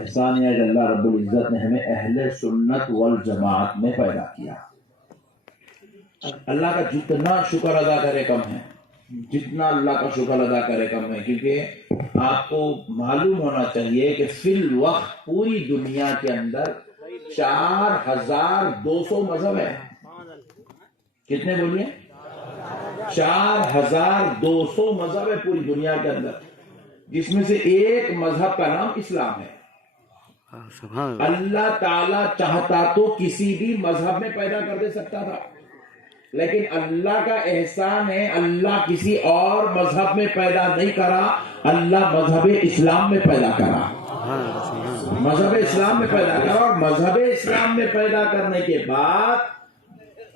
احسان ہے کہ اللہ رب العزت نے ہمیں اہل سنت والجماعت میں پیدا کیا. اللہ کا جتنا شکر ادا کرے کم ہے، جتنا اللہ کا شکر ادا کرے کم ہے، کیونکہ آپ کو معلوم ہونا چاہیے کہ فی الوقت پوری دنیا کے اندر 4200 مذہب ہیں. کتنے بولیے؟ 4200 مذہب ہے پوری دنیا کے اندر، جس میں سے ایک مذہب کا نام اسلام ہے. اللہ تعالی چاہتا تو کسی بھی مذہب میں پیدا کر دے سکتا تھا، لیکن اللہ کا احسان ہے اللہ کسی اور مذہب میں پیدا نہیں کرا، اللہ مذہب اسلام میں پیدا کرا. مذہب اسلام میں پیدا کرا، اور مذہب اسلام میں پیدا کرنے کے بعد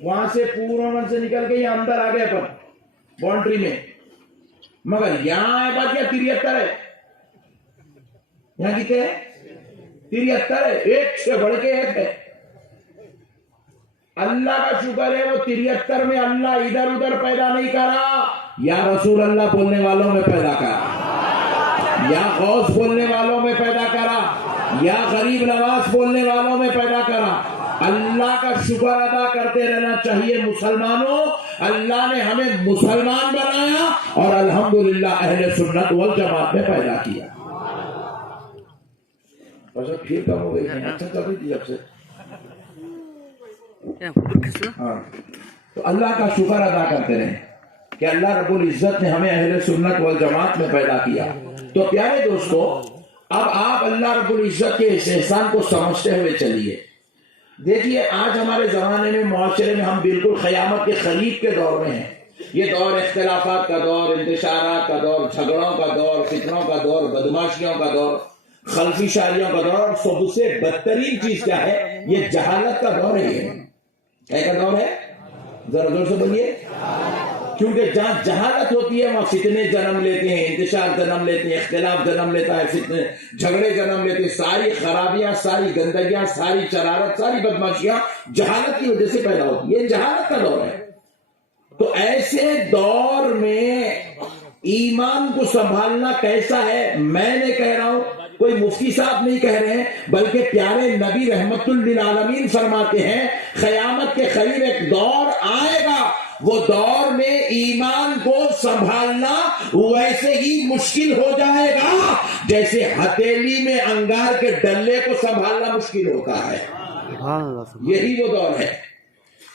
وہاں سے پورا سے نکل کے یہ اندر آ گئے پر باؤنڈری میں. مگر یہاں بات کیا 73 ہے، یہاں کتنے ہے؟ 73 ہے، ایک سے بڑھ کے ایک ہے. اللہ کا شکر ہے وہ 73 میں اللہ ادھر ادھر پیدا نہیں کرا، یا رسول اللہ بولنے والوں میں پیدا کرا، یا غوث بولنے والوں میں پیدا کرا، یا غریب نواز بولنے والوں میں پیدا کرا. اللہ کا شکر ادا کرتے رہنا چاہیے مسلمانوں. اللہ نے ہمیں مسلمان بنایا اور الحمدللہ اہل سنت والجماعت میں پیدا کیا. پھر کم ہو گئی، اچھا کر رہی تھی اب سے. ہاں تو اللہ کا شکر ادا کرتے رہیں کہ اللہ رب العزت نے ہمیں اہل سنت والجماعت میں پیدا کیا. تو پیارے دوستو، اب آپ اللہ رب العزت کے اس احسان کو سمجھتے ہوئے چلیے. دیکھیے آج ہمارے زمانے میں معاشرے میں ہم بالکل قیامت کے قریب کے دور میں ہیں. یہ دور اختلافات کا دور، انتشارات کا دور، جھگڑوں کا دور، فتنوں کا دور، بدماشیوں کا دور، خلفی شاریوں کا دور، اور سب سے بدترین چیز کیا ہے؟ یہ جہالت کا دور ہے. یہ کیا کا دور ہے؟ ذرا زور سے بولیے. کیونکہ جہاں جہالت ہوتی ہے وہاں فتنے جنم لیتے ہیں، انتشار جنم لیتے ہیں، اختلاف جنم لیتا ہے، فتنے جھگڑے جنم لیتے ہیں. ساری خرابیاں، ساری گندگیاں، ساری شرارت، ساری بدماشیاں جہالت کی وجہ سے پیدا ہوتی ہے. یہ جہالت کا دور ہے. تو ایسے دور میں ایمان کو سنبھالنا کیسا ہے؟ میں نے کہہ رہا ہوں، کوئی مفتی صاحب نہیں کہہ رہے ہیں، بلکہ پیارے نبی رحمت للعالمین فرماتے ہیں قیامت کے قریب ایک دور آئے گا، وہ دور میں ایمان کو سنبھالنا ویسے ہی مشکل ہو جائے گا جیسے ہتھیلی میں انگار کے ڈلے کو سنبھالنا مشکل ہوتا ہے. یہی وہ دور ہے،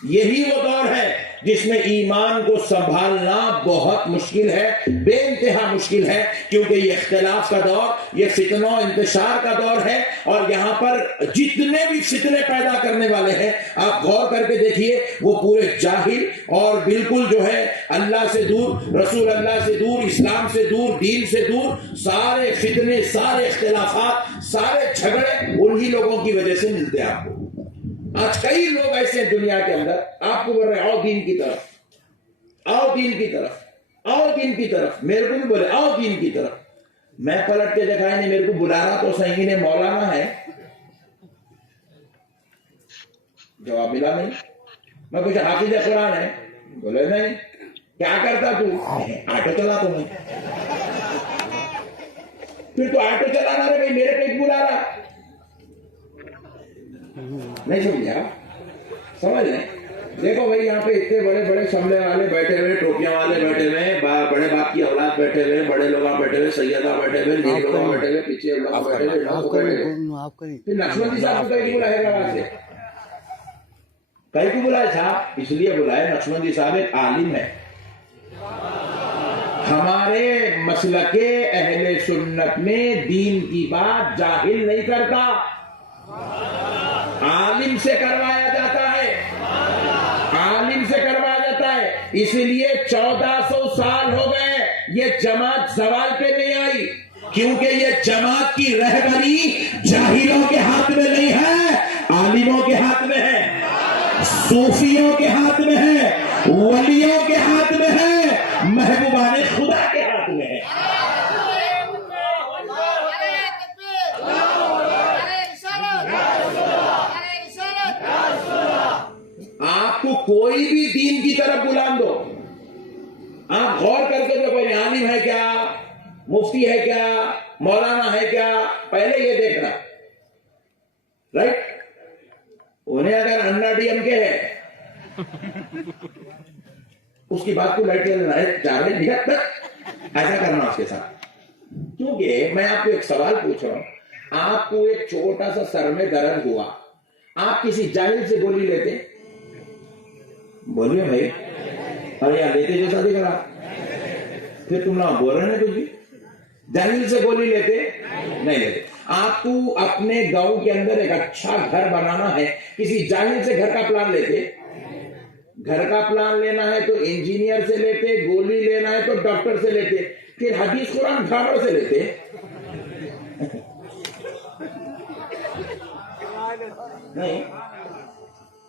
یہی وہ دور ہے جس میں ایمان کو سنبھالنا بہت مشکل ہے، بے انتہا مشکل ہے. کیونکہ یہ اختلاف کا دور، یہ فتنوں انتشار کا دور ہے، اور یہاں پر جتنے بھی فتنے پیدا کرنے والے ہیں آپ غور کر کے دیکھیے، وہ پورے جاہل اور بالکل جو ہے اللہ سے دور، رسول اللہ سے دور، اسلام سے دور، دین سے دور، سارے فتنے، سارے اختلافات، سارے جھگڑے انہی لوگوں کی وجہ سے ملتے ہیں آپ کو. آج کئی لوگ ایسے ہیں دنیا کے اندر، آپ کو بول رہے ہیں آؤ دین کی طرف، آؤ دین کی طرف، آؤ دین کی طرف. میرے کو بھی بولے آؤ دین کی طرف. میں پلٹ کے دیکھا نہیں، میرے کو بلانا تو صحیح نے مولانا ہے، جواب ملا نہیں. میں پوچھا حافظ قرآن ہے؟ بولے نہیں. کیا کرتا تو؟ آٹو چلا تو میں. پھر تو آٹو چلانا رہے بھائی، میرے پیٹ بلا رہا. نہیں سمجھا؟ سمجھ لیں. دیکھو بھائی یہاں پہ اتنے بڑے بڑے شملے والے بیٹھے ہوئے، ٹوپیاں والے بیٹھے ہوئے، بڑے باپ کی اولاد بیٹھے ہوئے، بڑے لوگ بیٹھے ہوئے، سیدہ بیٹھے ہوئے، نیک لوگ بیٹھے ہوئے، پیچھے لوگ بیٹھے ہوئے. پھر نقشبندی صاحب کو کہیں بلائے گا وہاں سے؟ کہیں کو بلائے صاحب؟ اس لیے بلائے نقشبندی صاحب ایک عالم ہے. ہمارے مسلک اہل سنت میں دین کی بات جاہل نہیں کرتا، عالم سے کروایا جاتا ہے، عالم سے کروایا جاتا ہے. اس لیے 1400 سال ہو گئے یہ جماعت زوال پہ نہیں آئی، کیونکہ یہ جماعت کی رہبری جاہلوں کے ہاتھ میں نہیں ہے، عالموں کے ہاتھ میں ہے، صوفیوں کے ہاتھ میں ہے، ولیوں کے ہاتھ میں ہے، محبوبان خدا کے ہاتھ میں ہے. آپ کو کوئی بھی دین کی طرف بلا دو، آپ غور کر کے جو عالم ہے کیا، مفتی ہے کیا، مولانا ہے کیا، پہلے یہ دیکھنا رائٹ. انہیں اگر انا ڈی ایم کے ہے اس کی بات کو لائٹ جا رہے ایسا کرنا اس کے ساتھ. کیونکہ میں آپ کو ایک سوال پوچھ رہا ہوں, آپ کو ایک چھوٹا سا سر میں درد ہوا, آپ کسی جاہل سے گولی لیتے؟ بولیے بھائی. ارے یار لیتے جیسا دکھ رہا, پھر تم لوگ بول رہے ہیں کچھ بھی. جاہل سے گولی لیتے نہیں لیتے. آپ کو اپنے گاؤں کے اندر ایک اچھا گھر بنانا ہے, کسی جاہل سے گھر کا پلان لیتے؟ گھر کا پلان لینا ہے تو انجینئر سے لیتے, گولی لینا ہے تو ڈاکٹر سے لیتے, پھر حدیث قرآن گھاڑوں سے لیتے. نہیں,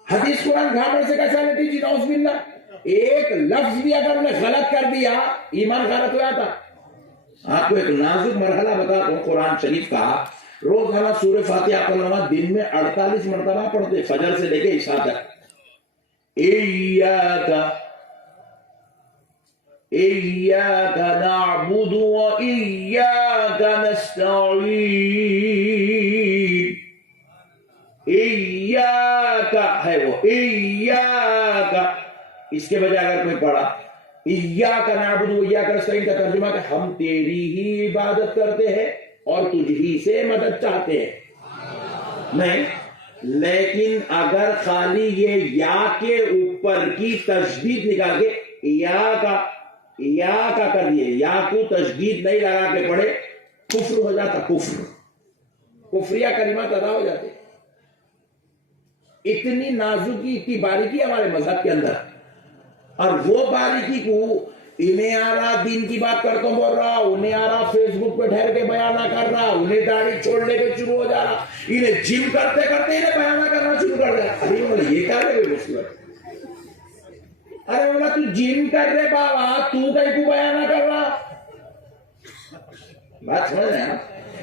حدیث قرآن گھاڑوں سے کیسا لیتی جی؟ نعوذ باللہ. ایک لفظ بھی اگر انہیں غلط کر دیا ایمان غلط ہو جاتا. آپ کو ایک نازک مرحلہ بتاتا ہوں قرآن شریف کا. روزانہ سورہ فاتحہ پڑھنا دن میں 48 مرتبہ پڑھتے, فجر سے لے کے عشاء تک. إياك نعبد وإياك نستعين. إياك ہے وہ, إياك. اس کے بجائے اگر کوئی پڑھا إياك نعبد وإياك نستعين کا ترجمہ کہ ہم تیری ہی عبادت کرتے ہیں اور تجھ ہی سے مدد چاہتے ہیں. نہیں, لیکن اگر خالی یہ یا کے اوپر کی تشدید نکال کے یا کا کر دیے, یا کو تشدید نہیں لگا کے پڑھے, کفر ہو جاتا. کفریہ کلمات ادا ہو جاتے. اتنی نازکی, اتنی باریکی ہمارے مذہب کے اندر. اور وہ باریکی کو انہیں آ رہا دین کی بات کرتا ہوں بول رہا, انہیں آ رہا فیس بک پہ ٹھہر کے بیانہ کر رہا, انہیں داڑھی چھوڑنے کے شروع ہو جا رہا, انہیں جم کرتے کرتے انہیں بیانہ کرنا شروع کر دیا. ارے بولے یہ کیا ہے مصیبت؟ ارے بولا تو جم کر رہے بابا, تو کہیں کو بیانہ کر رہا؟ بات سمجھ رہے ہیں.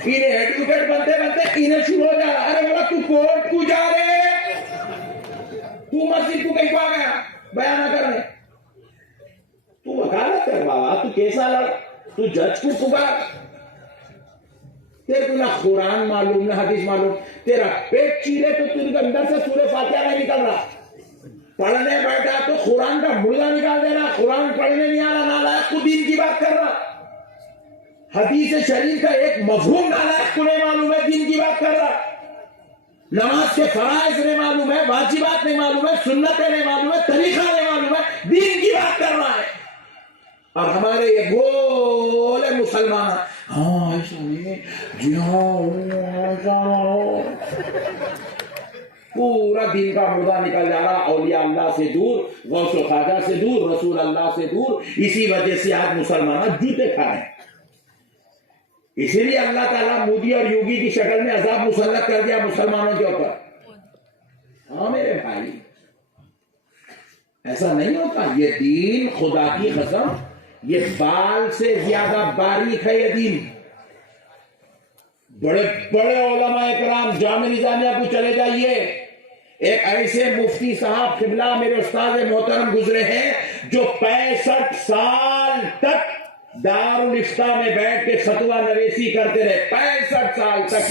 انہیں ایڈوکیٹ بنتے بنتے انہیں شروع ہو جا رہا. ارے بولا تو کورٹ کو جا رہے, تو مسجد کو کہیں کو آ گیا بیانہ کرنے. تو وکالت کر بابا, تو کیسا لڑ, تو جج کو پکار. تیرے کو نہ قرآن معلوم نہ حدیث معلوم, تیرا پیٹ چیرے تو تیرے اندر سے سورہ فاتحہ نہیں نکل رہا. پڑھنے بیٹھا تو قرآن کا مردہ نکال دے رہا, قرآن پڑھنے نہیں آ رہا, نالائق کو دین کی بات کر رہا. حدیث شریف کا ایک مفہوم نالائق کو نہیں معلوم ہے, دین کی بات کر رہا. نماز کے فرائض نہیں معلوم ہے, واجبات نہیں معلوم ہے, سنتیں نہیں معلوم ہے, طریقہ نہیں معلوم ہے, دین کی بات کر رہا ہے. اور ہمارے یہ بولے مسلمان, ہاں ایسا نہیں, جی ہاں پورا دین کا مردہ نکل جا رہا. اولیاء اللہ سے دور, غوث و خواجہ سے دور, رسول اللہ سے دور. اسی وجہ سے آج مسلمان جوتے کھا رہے ہیں. اسی لیے اللہ تعالیٰ مودی اور یوگی کی شکل میں عذاب مسلط کر دیا مسلمانوں کے اوپر. ہاں میرے بھائی, ایسا نہیں ہوتا. یہ دین خدا کی قسم یہ بال سے زیادہ باریک ہے. یہ دین بڑے بڑے علماء اکرام جامعہ نظامیہ کو چلے جائیے, ایک ایسے مفتی صاحب قبلہ میرے استاد محترم گزرے ہیں جو 65 سال تک دارالافتاء میں بیٹھ کے فتویٰ نویسی کرتے رہے. 65 سال تک,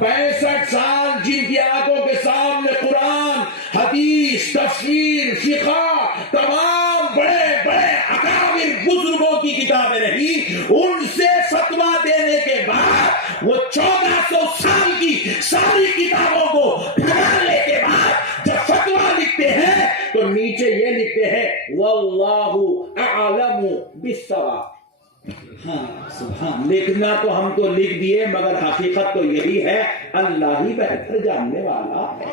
65 سال جن کی آنکھوں کے سامنے قرآن, حدیث, تفسیر, فقہ, تمام بڑے بڑے اکابر بزرگوں کی کتابیں رہی, ان سے فتویٰ دینے کے بعد وہ 1400 سال کی ساری کتابوں کو پھیلانے کے بعد جب فتویٰ لکھتے ہیں تو نیچے یہ لکھتے ہیں واللہ اعلم بالصواب. لکھنا تو ہم تو لکھ دیے, مگر حقیقت تو یہی ہے, اللہ ہی بہتر جاننے والا ہے.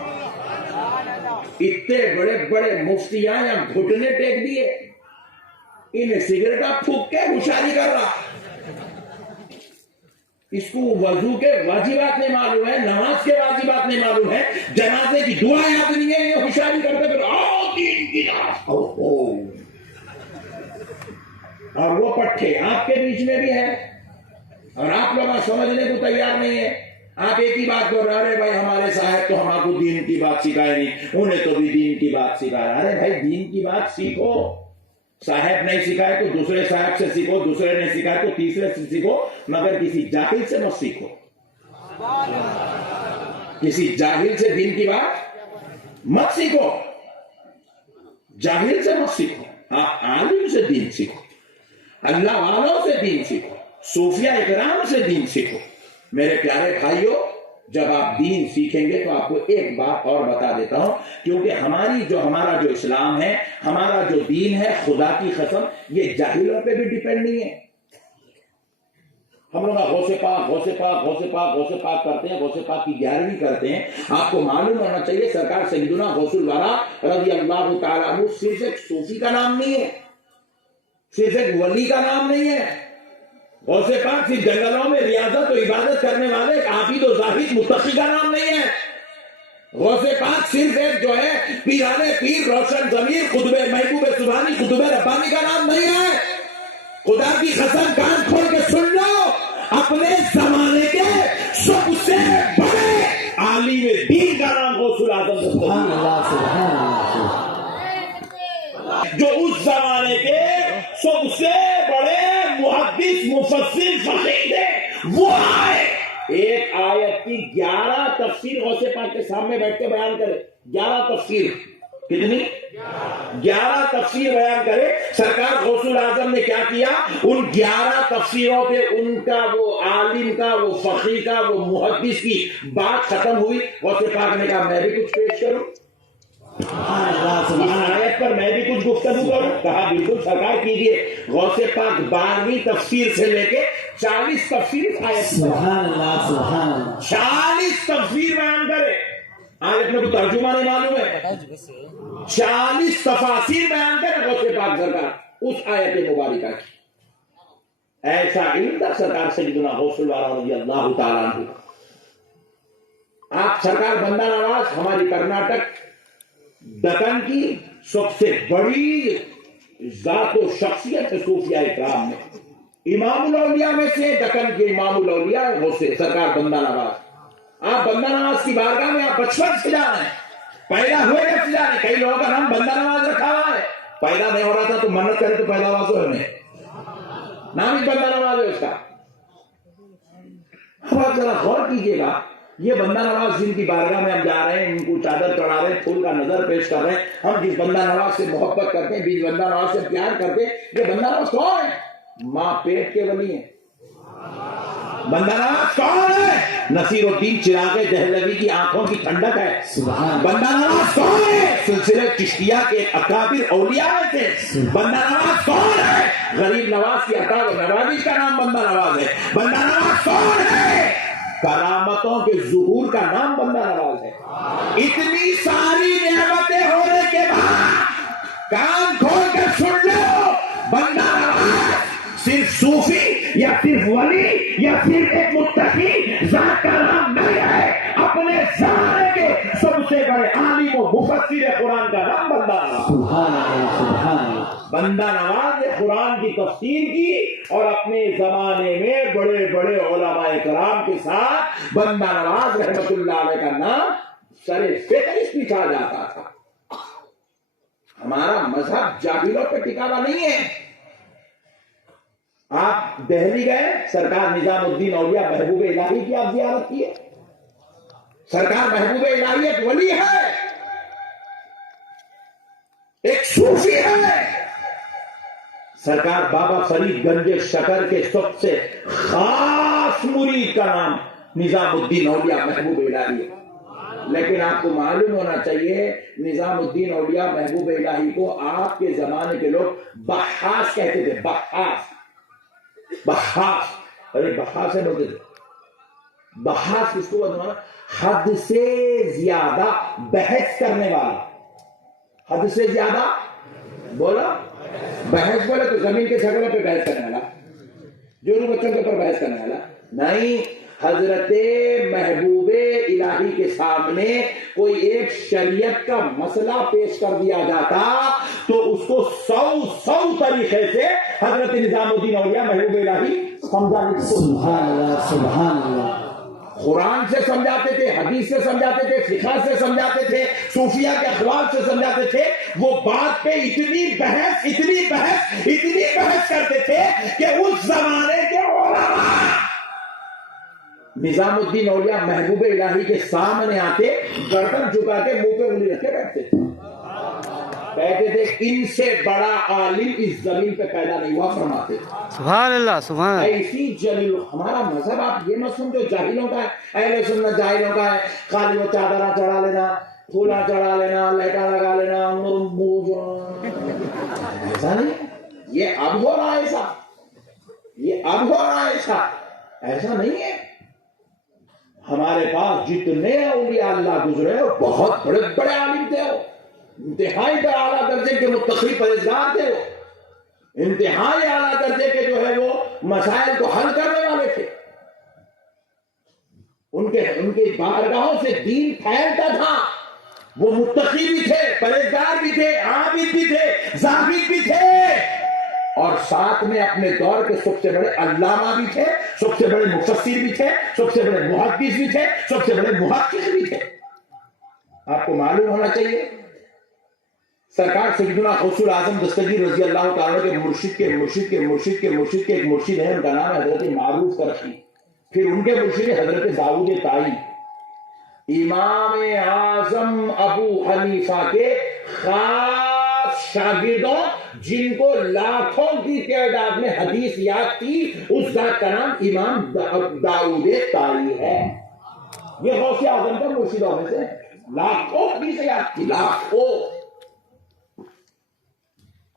اتنے بڑے بڑے مفتیاں یا گھٹنے ٹیک دیے, انہیں سگریٹا پھونک کے ہوشیاری کر رہا. اس کو وضو کے واجبات نہیں معلوم ہے, نماز کے واجبات نہیں معلوم ہے, جنازے کی دعا یاد نہیں ہے, یہ ہوشیاری کرتے پھر آؤ دین کی طرف. اور وہ پٹھے آپ کے بیچ میں بھی ہے, اور آپ لوگ سمجھنے کو تیار نہیں ہے. آپ ایک ہی بات بول رہے بھائی ہمارے صاحب تو ہم کو دین کی بات سکھائے نہیں, انہیں تو بھی دین کی بات سکھایا. ارے بھائی دین کی بات سیکھو, صاحب نہیں سکھائے تو دوسرے صاحب سے سیکھو, دوسرے نہیں سکھائے تو تیسرے سے سیکھو, مگر کسی جاہل سے مت سیکھو. کسی جاہل سے دین کی بات مت سیکھو، جاہل سے مت سیکھو، آپ عالم سے دین سیکھو، اللہ والوں سے دین سیکھو، صوفیہ اکرام سے دین سیکھو۔ میرے پیارے بھائیوں، جب آپ دین سیکھیں گے تو آپ کو ایک بات اور بتا دیتا ہوں، کیونکہ ہمارا جو اسلام ہے، ہمارا جو دین ہے، خدا کی قسم یہ جاہلوں پہ بھی ڈیپینڈ نہیں ہے۔ ہم لوگ غوث پاک غوث پاک غوث پاک غوث پاک کرتے ہیں، غوث پاک کی 11ویں کرتے ہیں۔ آپ کو معلوم ہونا چاہیے سرکار سیدنا غوث الورا رضی اللہ تعالیٰ عنہ صرف ایک صوفی کا نام نہیں ہے، صرف ایک ولی کا نام نہیں ہے۔ غوث پاک صرف جنگلوں میں ریاضت و عبادت کرنے والے ایک عابد و زاہد متقی کا نام نہیں ہے۔ غوث پاک صرف ایک جو ہے پیرانے پیر روشن ضمیر قطب محبوب سبحانی قطب ربانی کا نام نہیں ہے۔ خدا کی قسم کان کھول کے سن لو، اپنے زمانے کے سب سے بڑے عالم دین کا نام غوث الاعظم جو اس زمانے کے سب سے بڑے محدث مفسر فقیہ تھے، وہ آئے ایک آیت کی 11 تفسیر غوث پاک کے سامنے بیٹھ کے بیان کرے۔ 11 تفسیر، کتنی؟ 11 تفسیر بیان کرے۔ سرکار غوث الاعظم نے کیا کیا؟ ان 11 تفسیروں پہ ان کا وہ عالم کا، وہ فقیہ کا، وہ محدث کی بات ختم ہوئی۔ غوث پاک نے کہا میں بھی کچھ پیش کروں، آیت پر میں بھی کچھ گفتگو کروں۔ کہا بالکل سرکار کیجئے۔ غوث پاک 12ویں تفسیر سے لے کے 40 تفسیر آیت، سبحان اللہ سبحان اللہ، 40 تفسیر بیان کرے۔ آیت میں کوئی ترجمہ نہیں معلوم ہے، 40 تفاسیر بیان کرے غوث پاک سرکار اس آیت مبارکہ کی۔ ایسا علم تھا سرکار سیدنا غوث الورا رضی اللہ تعالیٰ عنہ۔ آپ سرکار بندہ نواز ہماری کرناٹک دکن کی سب سے بڑی ذات و شخصیت ہے صوفیہ اکرام میں۔ امام الاولیاء میں سے دکن کے امام الاولیاء غوث سرکار بندہ نواز۔ آپ بندہ نواز کی بارگاہ میں آپ بچپن سے جا رہے ہیں، پیدا ہوئے جب سے جا رہے ہیں۔ کئی لوگوں کا نام بندہ نواز رکھا ہوا ہے، پیدا نہیں ہو رہا تھا تو منت کرے تو پیدا ہوا تو ہمیں نام ہی بندہ نواز ہے اس کا۔ اب آپ ذرا غور کیجئے گا، یہ بندہ نواز جن کی بارگاہ میں ہم جا رہے ہیں، ان کو چادر چڑھا رہے ہیں، پھول کا نظر پیش کر رہے ہیں، ہم جس بندہ نواز سے محبت کرتے ہیں، جس بندہ نواز سے پیار کرتے ہیں، یہ بندہ نواز کون ہے؟ ماں پیٹ کے ولی ہیں۔ بندہ نواز کون ہے؟ نصیر الدین چراغ دہلوی کی آنکھوں کی ٹھنڈک ہے۔ بندہ نواز کون ہے؟ سلسلہ چشتیہ کے اکابر اولیاء میں تھے۔ بندہ نواز کون ہے؟ غریب نواز کی عطا و نوازی کا نام بندہ نواز ہے۔ بندہ نواز کون ہے؟ کرامتوں کے ظہور کا نام بندہ نواز ہے۔ اتنی ساری نعمتیں ہونے کے بعد کان کھول کر سن لو، بندہ نواز صرف صوفی یا صرف ولی یا صرف ایک متقی ذات کا نام نہیں ہے، اپنے زمانے کے سب سے بڑے عالم و مفسر قرآن کا نام بندہ نواز۔ سبحان اللہ سبحان اللہ۔ بندہ نواز نے قرآن کی تفسیر کی اور اپنے زمانے میں بڑے بڑے علماء کرام کے ساتھ بندہ نواز رحمت اللہ علیہ کا نام سر فہرست لکھا جاتا تھا۔ ہمارا مذہب جاہلوں پہ ٹکانا نہیں ہے۔ آپ دہلی گئے، سرکار نظام الدین اولیاء محبوب الہی کی آپ زیارت کی ہے۔ سرکار محبوب الہی ایک ولی ہے، ایک صوفی ہے۔ سرکار بابا فرید گنج شکر کے سب سے خاص مرید کا نام نظام الدین اولیاء محبوب الہی ہے۔ لیکن آپ کو معلوم ہونا چاہیے نظام الدین اولیاء محبوب الہی کو آپ کے زمانے کے لوگ بحاس کہتے تھے۔ بحاس، بحاس، ارے بحاس ہے بولتے تھے۔ بحاس کس کو بولتے ہیں؟ حد سے زیادہ بحث کرنے والا۔ حد سے زیادہ بولا، بحث بولے تو زمین کے جھگڑے پہ بحث کرنے والا، جورو بچوں کے اوپر بحث کرنے والا نہیں۔ حضرت محبوب الہی کے سامنے کوئی ایک شریعت کا مسئلہ پیش کر دیا جاتا تو اس کو 100 طریقے سے حضرت نظام الدین اولیاء محبوب الہی سمجھانے کی۔ سبحان اللہ سبحان اللہ۔ قرآن سے سمجھاتے تھے، حدیث سے سمجھاتے تھے، فقہ سے سمجھاتے تھے، صوفیہ کے اخلاق سے سمجھاتے تھے۔ وہ بات پہ اتنی بحث کرتے تھے کہ اس زمانے کے علماء نظام الدین اولیاء محبوب الہی کے سامنے آتے گردن جھکا کے منہ پہ انگلی رکھے بیٹھتے تھے، کہتے تھے ان سے بڑا عالم اس زمین پہ پیدا نہیں ہوا، فرماتے تھے سبحان اللہ سبحان اللہ. ایسی جلیل. ہمارا مذہب آپ یہ مت سمجھو جاہلوں کا ہے، اہل سنت جاہلوں کا ہے، خالی وہ چادرہ چڑھا لینا، پھولا چڑھا لینا، لائٹا لگا لینا، ایسا نہیں. یہ اب ہو رہا ہے ایسا، یہ اب ہو رہا ہے ایسا، ایسا نہیں ہے. ہمارے پاس جتنے اولیاء اللہ گزرے وہ بہت بڑے بڑے عالم تھے، وہ انتہائی اعلیٰ درجے کے متقی پرہیزگار تھے، وہ انتہائی اعلیٰ درجے کے جو ہے وہ مسائل کو حل کرنے والے تھے. ان کے بارگاہوں سے دین پھیلتا تھا. وہ متقی بھی تھے، پرہیزگار بھی تھے، عابد بھی تھے، زاہد بھی تھے، اور ساتھ میں اپنے دور کے سب سے بڑے علامہ بھی تھے، سب سے بڑے مفسر بھی تھے، سب سے بڑے محدث بھی تھے، سب سے بڑے محقق بھی تھے. آپ کو معلوم ہونا چاہیے سرکار سیدنا غوث الاعظم دستگیر رضی اللہ تعالیٰ کے مرشد کے مرشد کے مرشد کے مرشد کے ایک مرشد ہے، ان کا نام ہے حضرت معروف کرخی. پھر ان کے مرشد حضرت داؤد طائی، امام اعظم ابو حنیفہ کے خاص شاگردوں جن کو لاکھوں کی تعداد میں حدیث یاد تھی، اس ذات کا نام امام داؤد طائی ہے. یہ غوث اعظم کا مرشدوں میں سے لاکھوں حدیث یاد تھی، لاکھوں.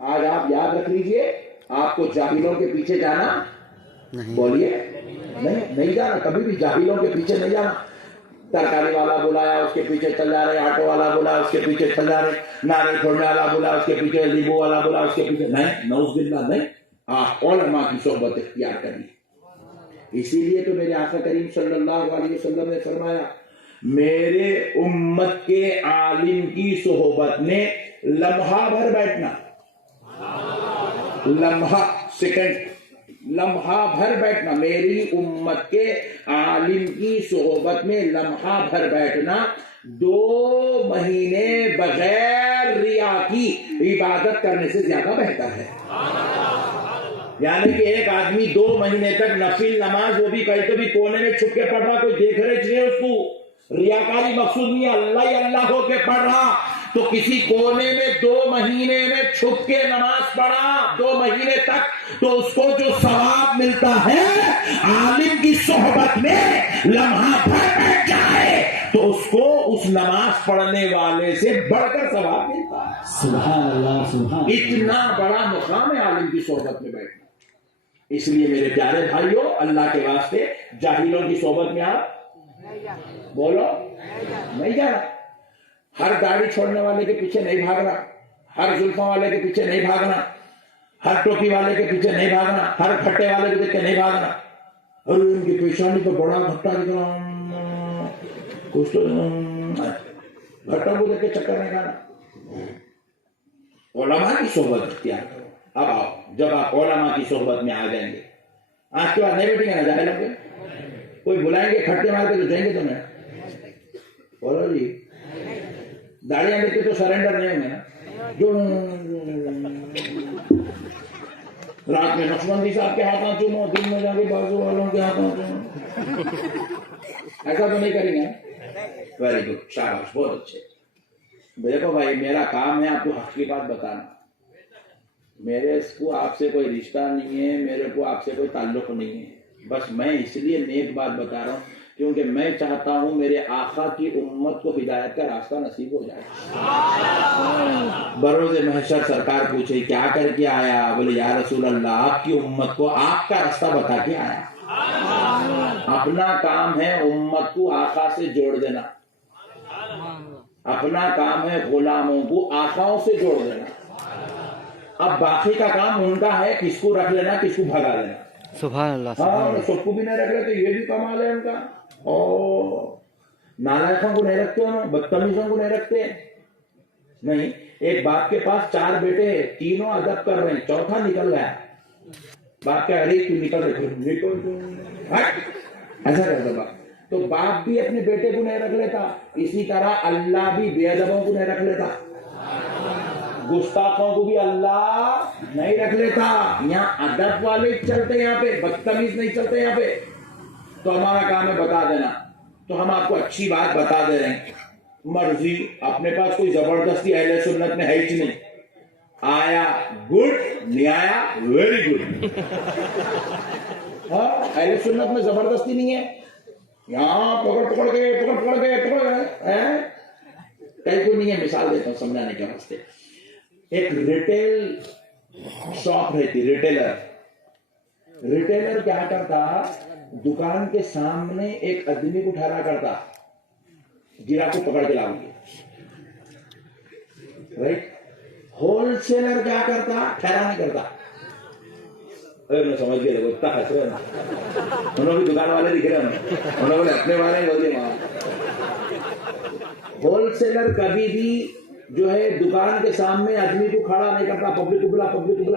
آج آپ یاد رکھ لیجئے، آپ کو جاہلوں کے پیچھے جانا بولیے نہیں جانا، کبھی بھی جاہلوں کے پیچھے نہیں جانا. ترکاری والا بلایا اس کے پیچھے چل جا رہے، آٹو والا بولا اس کے پیچھے چل جا رہے، ناریل چھوڑنے والا بولا اس کے پیچھے، لیمبو والا بولا اس کے پیچھے. نہیں، نعوذ باللہ نہیں. آپ علماء کی صحبت اختیار کریے. اسی لیے تو میرے آقا کریم صلی اللہ علیہ وسلم نے فرمایا میرے امت کے عالم کی صحبت میں لمحہ بھر بیٹھنا، لمحہ سیکنڈ، لمحہ بھر بیٹھنا، میری امت کے عالم کی صحبت میں لمحہ بھر بیٹھنا 2 مہینے بغیر ریا کی عبادت کرنے سے زیادہ بہتر ہے. یعنی کہ ایک آدمی 2 مہینے تک نفل نماز، وہ بھی کہیں تو بھی کونے میں چھپ کے پڑھ رہا، کوئی دیکھ رہے چاہیے اس کو، ریاکاری مقصود نہیں، اللہ ہی اللہ ہو کے پڑھ رہا، تو کسی کونے میں 2 مہینے میں چھپ کے نماز پڑھا 2 مہینے تک، تو اس کو جو ثواب ملتا ہے عالم کی صحبت میں لمحہ بھر بیٹھ جائے تو اس کو اس نماز پڑھنے والے سے بڑھ کر ثواب ملتا ہے. سبحان اللہ سبحان. اتنا بڑا مقام ہے عالم کی صحبت میں بیٹھنا. اس لیے میرے پیارے بھائیوں، اللہ کے واسطے جاہلوں کی صحبت میں آپ بولو نہیں جانا. ہر داڑھی چھوڑنے والے کے پیچھے نہیں بھاگنا، ہر زلفوں والے کے پیچھے نہیں بھاگنا، ہر ٹوپی والے کے پیچھے نہیں بھاگنا، ہر کھٹے والے کو دیکھ کے نہیں بھاگنا. اور ان کی پیشانی تو بڑا گھٹا دکھ رہا، کچھ تو گھٹوں کو دیکھ کے چکر نہیں کھانا. علماء کی صحبت اختیار کرو. اب آؤ، جب آپ علماء کی صحبت میں آ جائیں گے، آج کے بعد نہیں بیٹھیں گے نا جاہلوں کے، کوئی بلائیں گے کھٹے مار کے تو جائیں گے تو نہیں. بولو جی، داڑیاں دیکھتے تو سرینڈر نہیں ہوں گے نا. جو رات میں نقشبندی صاحب کے ہاتھوں چومو، دن میں جا کے بازو والوں کے ہاتھوں چومو، ایسا تو نہیں کریں گے. ویری گڈ، شاباش، بہت اچھے. دیکھو بھائی، میرا کام ہے آپ کو حق کی بات بتانا. میرے کو آپ سے کوئی رشتہ نہیں ہے، میرے کو آپ سے کوئی تعلق نہیں ہے. بس میں اس لیے نیک بات بتا رہا ہوں کیونکہ میں چاہتا ہوں میرے آقا کی امت کو ہدایت کا راستہ نصیب ہو جائے. بروز محشر سرکار پوچھے کیا کر کے آیا؟ بولے یا رسول اللہ، آپ کی امت کو آپ کا راستہ بتا کے آیا. اپنا کام ہے امت کو آقا سے جوڑ دینا، اپنا کام ہے غلاموں کو آقاؤں سے جوڑ دینا. اب باقی کا کام ان کا ہے، کس کو رکھ لینا کس کو بھگا لینا. سبحان اللہ. ہاں، سب کو بھی نہیں رکھ لیتے، یہ بھی کمال ہے ان کا. نالائقوں کو نہیں رکھتے، بدتمیزوں کو نہیں رکھتے. نہیں، ایک باپ کے پاس 4 بیٹے ہیں، تینوں ادب کر رہے ہیں، چوتھا نکل گیا. باپ کا ارے کیوں نکل رہے، ایسا کرتا باپ. تو باپ بھی اپنے بیٹے کو نہیں رکھ لیتا، اسی طرح اللہ بھی بے ادبوں کو نہیں رکھ لیتا، گستاخوں کو بھی اللہ نہیں رکھ لیتا. یہاں ادب والے چلتے، یہاں پہ بدتمیز نہیں چلتے. یہاں پہ تو ہمارا کام ہے بتا دینا. تو ہم آپ کو اچھی بات بتا دے رہے ہیں. مرضی اپنے پاس کوئی زبردستی اہل سنت میں ہے ہی نہیں. آیا گڈ, نہیں آیا ویری گڈ. ہاں اہل سنت میں زبردستی نہیں ہے. یہاں پکڑ کے کہیں کوئی نہیں ہے. مثال دیتا ہوں سمجھانے کے واسطے. ایک ریٹیل شاپ رہتی, ریٹیلر کیا کرتا, دکان کے سامنے ایک آدمی کو ٹھہرا کرتا, گرا کو پکڑ کے لاؤ گے, رائٹ. ہول سیلر کیا کرتا, ٹھہرا نہیں کرتا. میں سمجھ گیا دیکھو اتنا ہنس رہے ہیں, انہوں بھی دکان والے دکھ رہے ہیں, انہوں نے اپنے والے بولے. ہول سیلر کبھی بھی جو ہے دکان کے سامنے آدمی کو کھڑا نہیں کرتا, پبلک کو بلا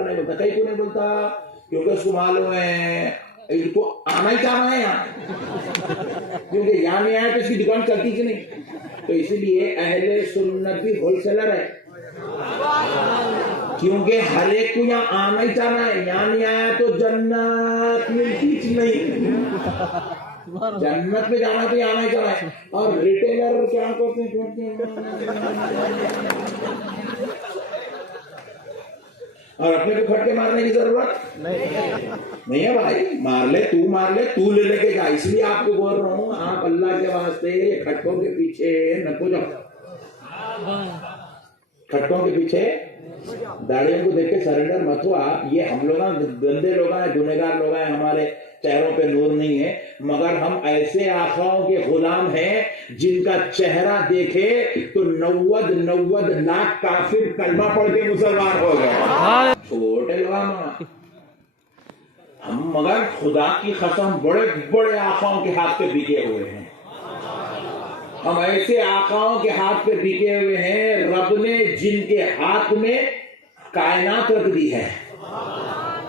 نہیں بولتا. کہیں کو نہیں بولتا کیونکہ اس کو معلوم ہے ان کو آنا ہی چاہنا ہے یہاں, کیونکہ یہاں نہیں آیا تو اس کی دکان چلتی کہ نہیں. تو اسی لیے اہل سنت بھی ہول سیلر ہے, کیونکہ ہر ایک کو یہاں آنا ہی چاہنا ہے. یہاں نہیں آیا تو جنت ملتی نہیں, جنت میں جانا تو آنا ہی چاہنا ہے. اور ریٹیلر کیا کرتے ہیں, اور اپنے کو کھٹ کے مارنے کی ضرورت نہیں ہے بھائی. مار لے, تو لے کے جا. اس لیے آپ کو بول رہا ہوں, آپ اللہ کے واسطے کھٹکوں کے پیچھے نہ کو جاؤ. کھٹکوں کے پیچھے داڑیوں کو دیکھ کے سرنڈر مت ہو آپ. یہ ہم لوگ گندے لوگ ہیں, گنہگار لوگ ہیں, ہمارے چہروں پہ نور نہیں ہے, مگر ہم ایسے آقاؤں کے غلام ہیں جن کا چہرہ دیکھے تو 90 لاکھ کافر کلمہ پڑھ کے مسلمان ہو گئے. چھوٹے لوگ ہم, مگر خدا کی قسم بڑے بڑے آقاؤں کے ہاتھ پہ بکے ہوئے ہیں. ہم ایسے آقاؤں کے ہاتھ پہ بکے ہوئے ہیں, رب نے جن کے ہاتھ میں کائنات رکھ دی ہے.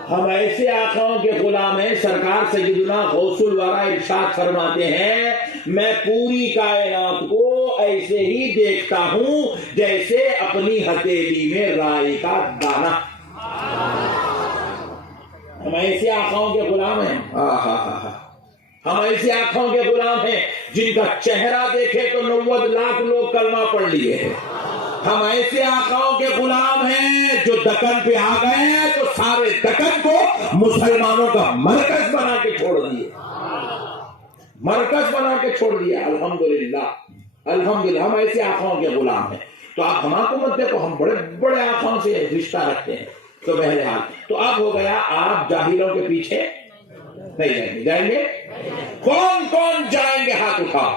ہم ایسے آقاؤں کے غلام ہیں. سرکار سیدنا غوث الورا ارشاد فرماتے ہیں, میں پوری کائنات کو ایسے ہی دیکھتا ہوں جیسے اپنی ہتھیلی میں رائی کا دانہ. ہم ایسے آقاؤں کے غلام ہیں, ہم ایسے آنکھوں کے غلام ہیں جن کا چہرہ دیکھے تو 90 لاکھ لوگ کلمہ پڑھ لیے ہیں. ہم ایسے آقاؤں کے غلام ہیں جو دکن پہ آ گئے ہیں تو سارے دکن کو مسلمانوں کا مرکز بنا کے چھوڑ دیے, الحمدللہ ہم ایسے آقاؤں کے غلام ہیں. تو آپ ہم کو مت دیکھو, ہم بڑے بڑے آقاؤں سے رشتہ رکھتے ہیں. تو بہرحال تو اب ہو گیا, آپ جاہلوں کے پیچھے نہیں جائیں گے. کون جائیں گے, ہاتھ اٹھاؤ.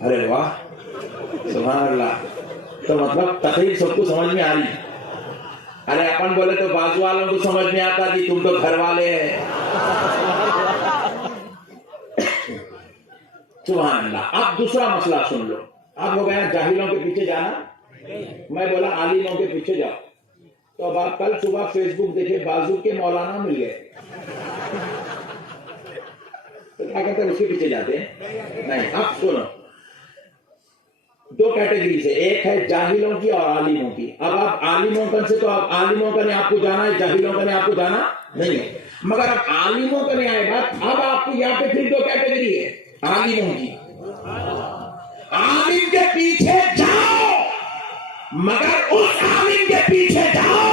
ارے واہ سبحان اللہ. تو مطلب تقریر سب کو سمجھ میں آ رہی. ارے اپن بولے تو بازو والوں کو سمجھ میں آتا جی, تم تو گھر والے ہیں. سبحان اللہ. اب دوسرا مسئلہ سن لو. اب ہو گیا جاہلوں کے پیچھے جانا, میں بولا عالموں کے پیچھے جاؤ. تو اب آپ کل صبح فیس بک دیکھے, بازو کے مولانا مل گئے, تو کیا کہتے ہیں اس کے پیچھے جاتے ہیں نہیں. اب سنو, دو کیٹیگریز ہے, ایک ہے جاہلوں کی اور عالموں کی. اب آپ عالموں کا سے, تو آپ عالموں کا نے آپ کو جانا ہے, جاہلوں کا نے آپ کو جانا نہیں ہے. مگر اب عالموں کا نہیں آئے بات. اب آپ کو یہاں پہ پھر دو کیٹیگری ہے عالموں کی. عالم کے پیچھے جاؤ, مگر اس عالم کے پیچھے جاؤ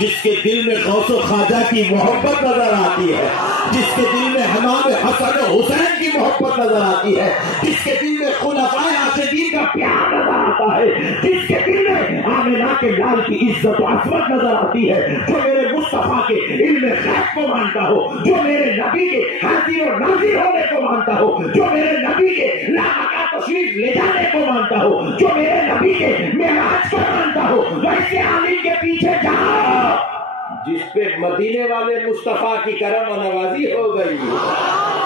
جس کے دل میں غوث و خواجہ کی محبت نظر آتی ہے, جس کے دل میں امام حسن و حسین کی محبت نظر آتی ہے, جس کے دل میں خلفائے راشدین کا پیار نظر آتا ہے, جس کے دل میں آمنہ کے لال کی عزت و عظمت نظر آتی ہے, جو میرے مصطفیٰ کے علم غیب کو مانتا ہو, جو میرے نبی کے حاضر و ناظر ہونے کو مانتا ہو, جو میرے نبی کے لاحقہ تشریف لے جانے کو مانتا ہو, جو میرے نبی کے معراج کو مانتا ہو, ویسے عالم کے پیچھے جاؤ جس پہ مدینے والے مصطفیٰ کی کرم و نوازی ہو گئی.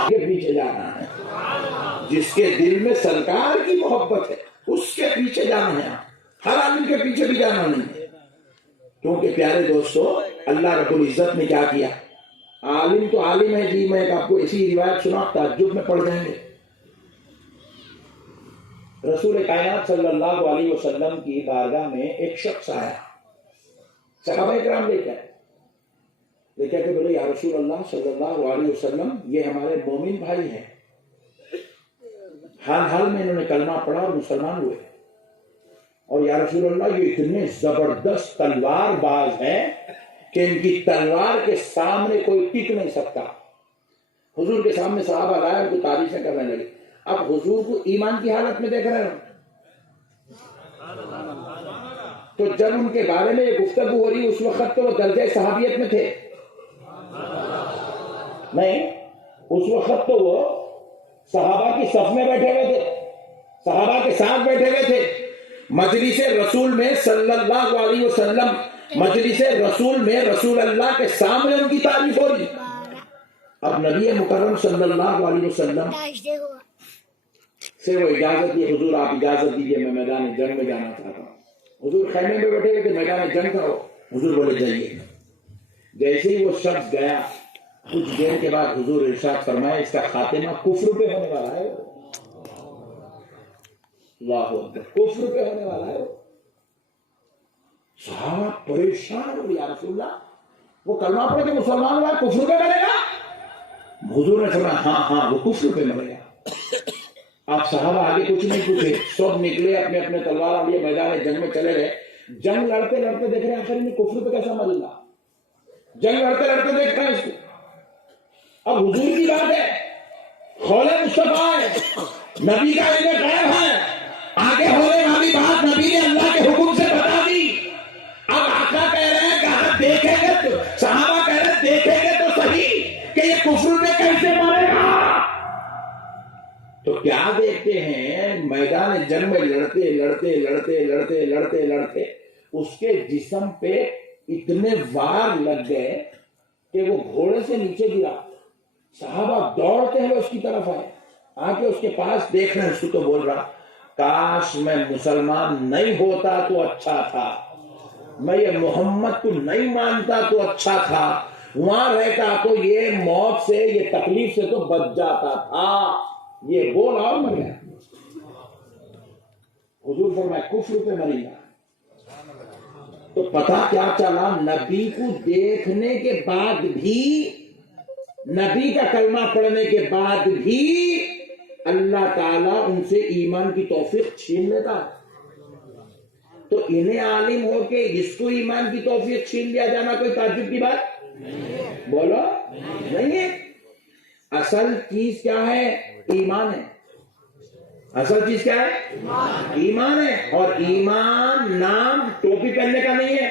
کے پیچھے جانا ہے. جس کے دل میں سرکار کی محبت ہے اس کے پیچھے جانا ہے. ہر عالم کے پیچھے بھی جانا نہیں ہے. کیونکہ پیارے دوستو, اللہ رب العزت نے کیا کیا, عالم تو عالم ہے جی. میں آپ کو اسی روایت سنا, تعجب میں پڑھ جائیں گے. رسول کائنات صلی اللہ علیہ وسلم کی بارگاہ میں ایک شخص آیا, صحابہ کرام لے کر, دیکھا کہ بولے یا رسول اللہ صلی اللہ علیہ وسلم یہ ہمارے مومن بھائی ہیں، حال حال میں انہوں نے کلمہ پڑھا اور مسلمان ہوئے، اور یا رسول اللہ یہ اتنے زبردست تلوار باز ہیں کہ ان کی تلوار کے سامنے کوئی ٹک نہیں سکتا۔ حضور کے سامنے صحابہ لائے ان کو تعریفیں کرنے لگے۔ اب حضور کو ایمان کی حالت میں دیکھ رہے ہو، تو جب ان کے بارے میں یہ گفتگو ہو رہی اس وقت تو وہ درجہ صحابیت میں تھے نہیں، اس وقت تو وہ صحابہ کی صف میں بیٹھے ہوئے تھے، صحابہ کے ساتھ بیٹھے ہوئے تھے، مجلس رسول میں صلی اللہ علیہ وسلم، مجلس رسول میں رسول اللہ کے سامنے ان کی تعریف ہو رہی۔ اب نبی مکرم صلی اللہ علیہ وسلم سے وہ اجازت دی، حضور آپ اجازت دیجئے میں میدان جنگ میں جانا چاہتا ہوں۔ حضور خیمے میں بیٹھے ہوئے تھے، میدان جنگ تھا، حضور بولے جائیے۔ جیسے ہی وہ شخص گیا کچھ دیر کے بعد حضور ارشاد فرمایا اس کا خاتمہ کفر پہ ہونے والا ہے، اللہ اکبر، کفر پہ ہونے والا ہے۔ صحابہ پریشان ہو، یا رسول اللہ وہ کلمہ پڑھ کے مسلمان ہوا کفر پہ مرے گا؟ حضور نے فرمایا ہاں ہاں وہ کفر پہ مرے گا۔ آپ صحابہ آگے کچھ نہیں پوچھے، سب نکلے اپنے اپنے تلوار لیے میدان جنگ میں چلے گئے۔ جنگ لڑتے لڑتے دیکھ رہے ہیں آخر میں کفر پہ کیسا مر گا، جنگ لڑتے لڑتے دیکھ رہے ہیں اس کو۔ اب حضور کی بات ہے، قول مصطفیٰ ہے، نبی کا علم غیب ہے، آگے ہونے والی بات نبی نے اللہ کے حکم سے بتا دی۔ اب آقا کہہ رہے ہیں کہ ہاں دیکھیں گے تو، صحابہ کہہ رہے ہیں دیکھیں گے تو صحیح کہ یہ کفر میں کیسے مرے گا۔ تو کیا دیکھتے ہیں، میدان جنگ میں لڑتے لڑتے لڑتے لڑتے لڑتے لڑتے اس کے جسم پہ اتنے وار لگ گئے کہ وہ گھوڑے سے نیچے گرا۔ صحابہ دوڑتے ہیں اس کی طرف آئے، آ کے اس کے پاس دیکھ رہے ہیں، اس کو تو بول رہا کاش میں مسلمان نہیں ہوتا تو اچھا تھا، میں یہ محمد کو نہیں مانتا تو اچھا تھا، وہاں رہتا تو یہ موت سے، یہ تکلیف سے تو بچ جاتا تھا۔ یہ بول اور مر گیا۔ حضور فرمایا کفر پہ مری گا۔ تو پتہ کیا چلا، نبی کو دیکھنے کے بعد بھی، نبی کا کلمہ پڑھنے کے بعد بھی اللہ تعالیٰ ان سے ایمان کی توفیق چھین لیتا ہے۔ تو انہیں عالم ہو کے اس کو ایمان کی توفیق چھین لیا جانا کوئی تعجب کی بات بولو نہیں ہے۔ اصل چیز کیا ہے؟ ایمان ہے۔ اصل چیز کیا ہے؟ ایمان ہے۔ اور ایمان نام ٹوپی پہننے کا نہیں ہے،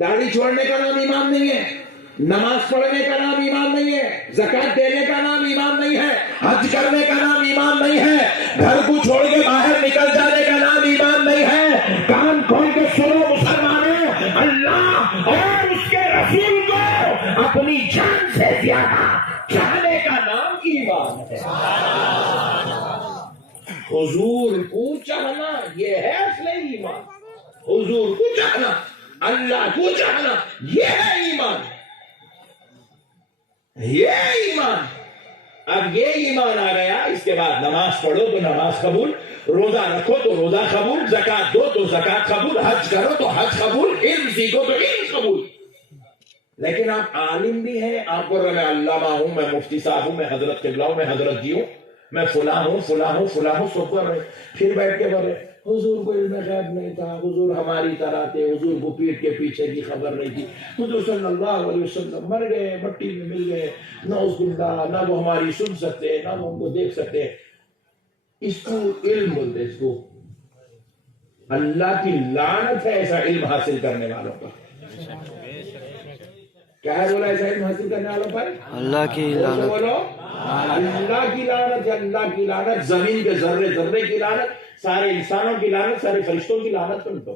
داڑھی چھوڑنے کا نام ایمان نہیں ہے، نماز پڑھنے کا نام ایمان نہیں ہے، زکات دینے کا نام ایمان نہیں ہے، حج کرنے کا نام ایمان نہیں ہے، گھر کو چھوڑ کے باہر نکل جانے کا نام ایمان نہیں ہے۔ کان کھول کے سنو مسلمانوں، اللہ اور اس کے رسول کو اپنی جان سے زیادہ چاہنے کا نام ایمان ہے۔ حضور کو چاہنا یہ ہے اصل ایمان، حضور کو چاہنا، اللہ کو چاہنا یہ ہے ایمان، یہ ایمان۔ اب یہ ایمان آ گیا، اس کے بعد نماز پڑھو تو نماز قبول، روزہ رکھو تو روزہ قبول، زکات دو تو زکات قبول، حج کرو تو حج قبول، علم سیکھو تو علم قبول۔ لیکن آپ عالم بھی ہیں، آپ کو میں علامہ ہوں، میں مفتی صاحب ہوں، میں حضرت قبلہ ہوں، میں حضرت جی ہوں، میں فلاں ہوں فلاں ہوں فلاں ہوں، سب کر رہے، پھر بیٹھ کے بولے حضور کو علم غیب نہیں تھا، حضور ہماری طرح تھے، حضور کو پیٹ کے پیچھے کی خبر نہیں تھی، حضور صلی اللہ علیہ وسلم مر گئے، مٹی میں مل گئے، نعوذ باللہ، نہ وہ ہماری سن سکتے نہ وہ ان کو دیکھ سکتے۔ اس کو علم بولتے، اس کو اللہ کی لعنت ہے ایسا علم حاصل کرنے والوں کا۔ کیا ہے بولا ایسا علم حاصل کرنے والوں پر؟ اللہ کی لعنت۔ بولو اللہ کی لعنت ہے، اللہ کی لعنت، زمین کے ذرے ذرے کی لعنت، سارے انسانوں کی لعنت، سارے فرشتوں کی لعنت ان پر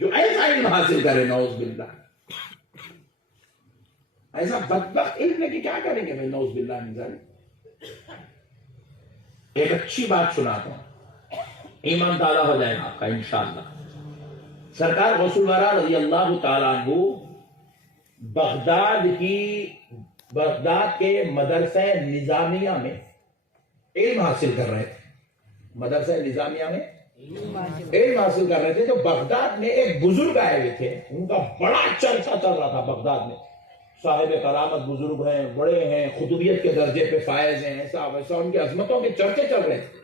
جو ایسا علم حاصل کرے، نعوذ باللہ۔ ایسا بدبخت علم لے کے کیا کریں گے بھائی، نعوذ باللہ من ذالک۔ ایک اچھی بات سناتا ہوں، ایمان تعالیٰ ہو جائے گا آپ کا انشاءاللہ۔ سرکار غوث الورا رضی اللہ تعالیٰ عنہ بغداد کے مدرسہ نظامیہ میں علم حاصل کر رہے تھے، مدرسہ نظامیہ میں علم حاصل کر رہے تھے. تو بغداد میں ایک بزرگ آئے ہوئے تھے, ان کا بڑا چرچا چل رہا تھا بغداد میں. صاحب کرامت بزرگ ہیں, بڑے ہیں, خطوبیت کے درجے پہ فائز ہیں, ایسا ویسا, ان کی عظمتوں کے چرچے چل رہے تھے.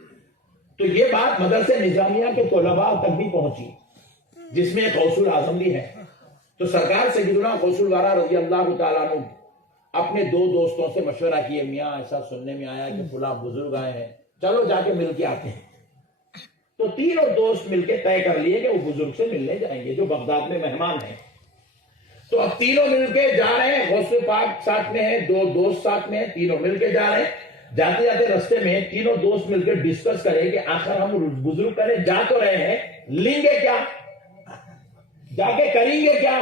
تو یہ بات مدرسہ نظامیہ کے طلباء تک بھی پہنچی, جس میں ایک غوث الاعظم بھی ہے. تو سرکار سیدنا غوث الورا رضی اللہ تعالیٰ عنہ اپنے دو دوستوں سے مشورہ کیے, میاں ایسا سننے میں آیا کہ فلاں بزرگ آئے ہیں, چلو جا کے مل کے آتے ہیں. تو تینوں دوست مل کے طے کر لیے کہ وہ بزرگ سے ملنے جائیں گے جو بغداد میں مہمان ہیں. تو اب تینوں مل کے جا رہے ہیں, غوث پاک ساتھ میں ہے, دو دوست ساتھ میں ہیں, تینوں مل کے جا رہے ہیں. جاتے جاتے رستے میں تینوں دوست مل کے ڈسکس کریں کہ آخر ہم بزرگ کریں جا تو رہے ہیں, لیں گے کیا, جا کے کریں گے کیا.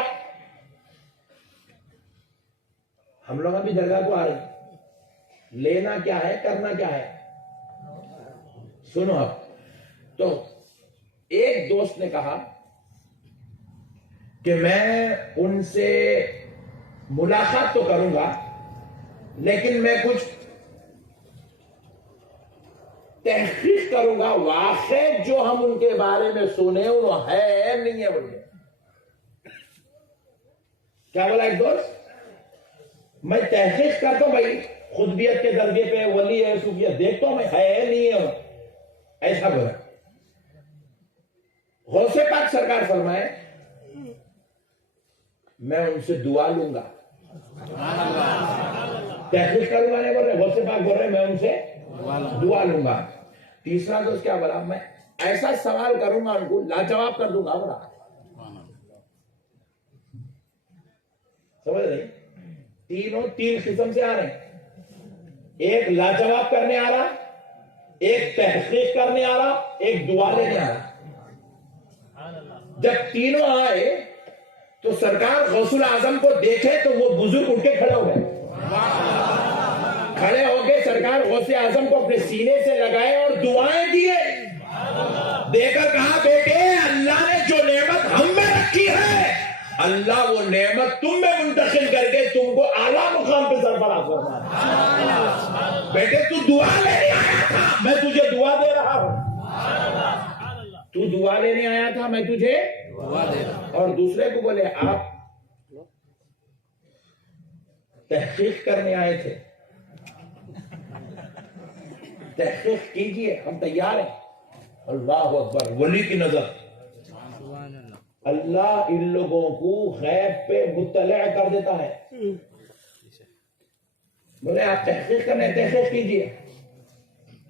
ہم لوگ ابھی درگاہ کو آ رہے ہیں, لینا کیا ہے, کرنا کیا ہے, سنو اب. تو ایک دوست نے کہا کہ میں ان سے ملاقات تو کروں گا, لیکن میں کچھ تحقیق کروں گا, واقع جو ہم ان کے بارے میں سنے وہ ہے نہیں ہے بولے. کیا بولا ایک دوست, میں تحقیق کرتا ہوں بھائی, خطبیت کے درجے پہ ولی ہے, صوفیت دیکھتا ہوں میں, ہے نہیں ہے, ایسا بولا. غوث پاک سرکار فرمائے میں ان سے دعا لوں گا. تحقیق کروں گا نہیں بول رہے, غوث پاک بول رہے میں ان سے دعا لوں گا. تیسرا دوست کیا بولا, میں ایسا سوال کروں گا ان کو لاجواب کر دوں گا. بولا سمجھ رہے, تینوں تین قسم سے آ رہے ہیں, ایک لاجواب کرنے آ رہا, ایک تحقیق کرنے آ رہا, ایک دعا لینے آ رہا. جب تینوں آئے تو سرکار غوث الاعظم کو دیکھے تو وہ بزرگ اٹھ کے کھڑے ہو گئے. کھڑے ہو کے سرکار غوث اعظم کو اپنے سینے سے لگائے اور دعائیں دیے. دے کر کہا بیٹے اللہ نے جو نعمت ہم میں رکھی ہے اللہ وہ نعمت تم میں منتقل کر کے تم کو اعلیٰ مقام پہ سربراہ فرمائے. بیٹے تو دعا لینے آیا تھا, میں تجھے دعا دے رہا ہوں. تو دعا لینے آیا تھا, میں تجھے دعا دے رہا ہوں. اور دوسرے کو بولے آپ تحقیق کرنے آئے تھے, تحقیق کیجئے, ہم تیار ہیں. اللہ اکبر. ولی کی نظر, اللہ ان لوگوں کو غیب پہ مطلع کر دیتا ہے. بولے آپ تحقیق کرنے, تحقیق کیجئے.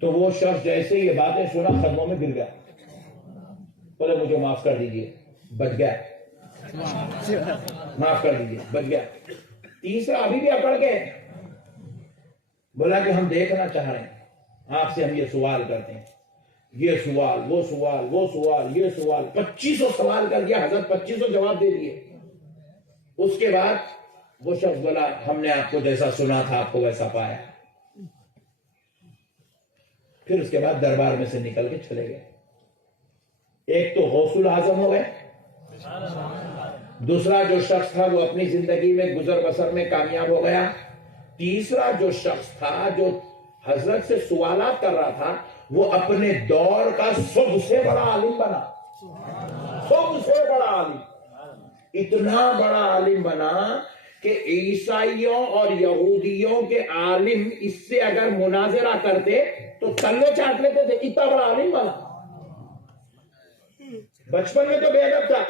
تو وہ شخص جیسے یہ باتیں سنا قدموں میں گر گیا, بولے مجھے معاف کر دیجئے, بچ گیا, معاف کر دیجئے, بچ گیا. تیسرا ابھی بھی اکڑ کے بولا کہ ہم دیکھنا چاہ رہے ہیں, آپ سے ہم یہ سوال کرتے ہیں, یہ سوال, وہ سوال, وہ سوال, یہ سوال, 2500 سوال کر دیا حضرت, 2500 جواب دے دیے. اس کے بعد وہ شخص بولا ہم نے آپ کو جیسا سنا تھا آپ کو ویسا پایا. پھر اس کے بعد دربار میں سے نکل کے چلے گئے. ایک تو غوث الاعظم ہو گئے, دوسرا جو شخص تھا وہ اپنی زندگی میں گزر بسر میں کامیاب ہو گیا. تیسرا جو شخص تھا جو حضرت سے سوالات کر رہا تھا وہ اپنے دور کا سب سے بڑا عالم بنا, سب سے بڑا عالم. اتنا بڑا عالم بنا کہ عیسائیوں اور یہودیوں کے عالم اس سے اگر مناظرہ کرتے تو تلے چاٹ لیتے تھے, اتنا بڑا عالم بنا. بچپن میں تو بے ادب تھا,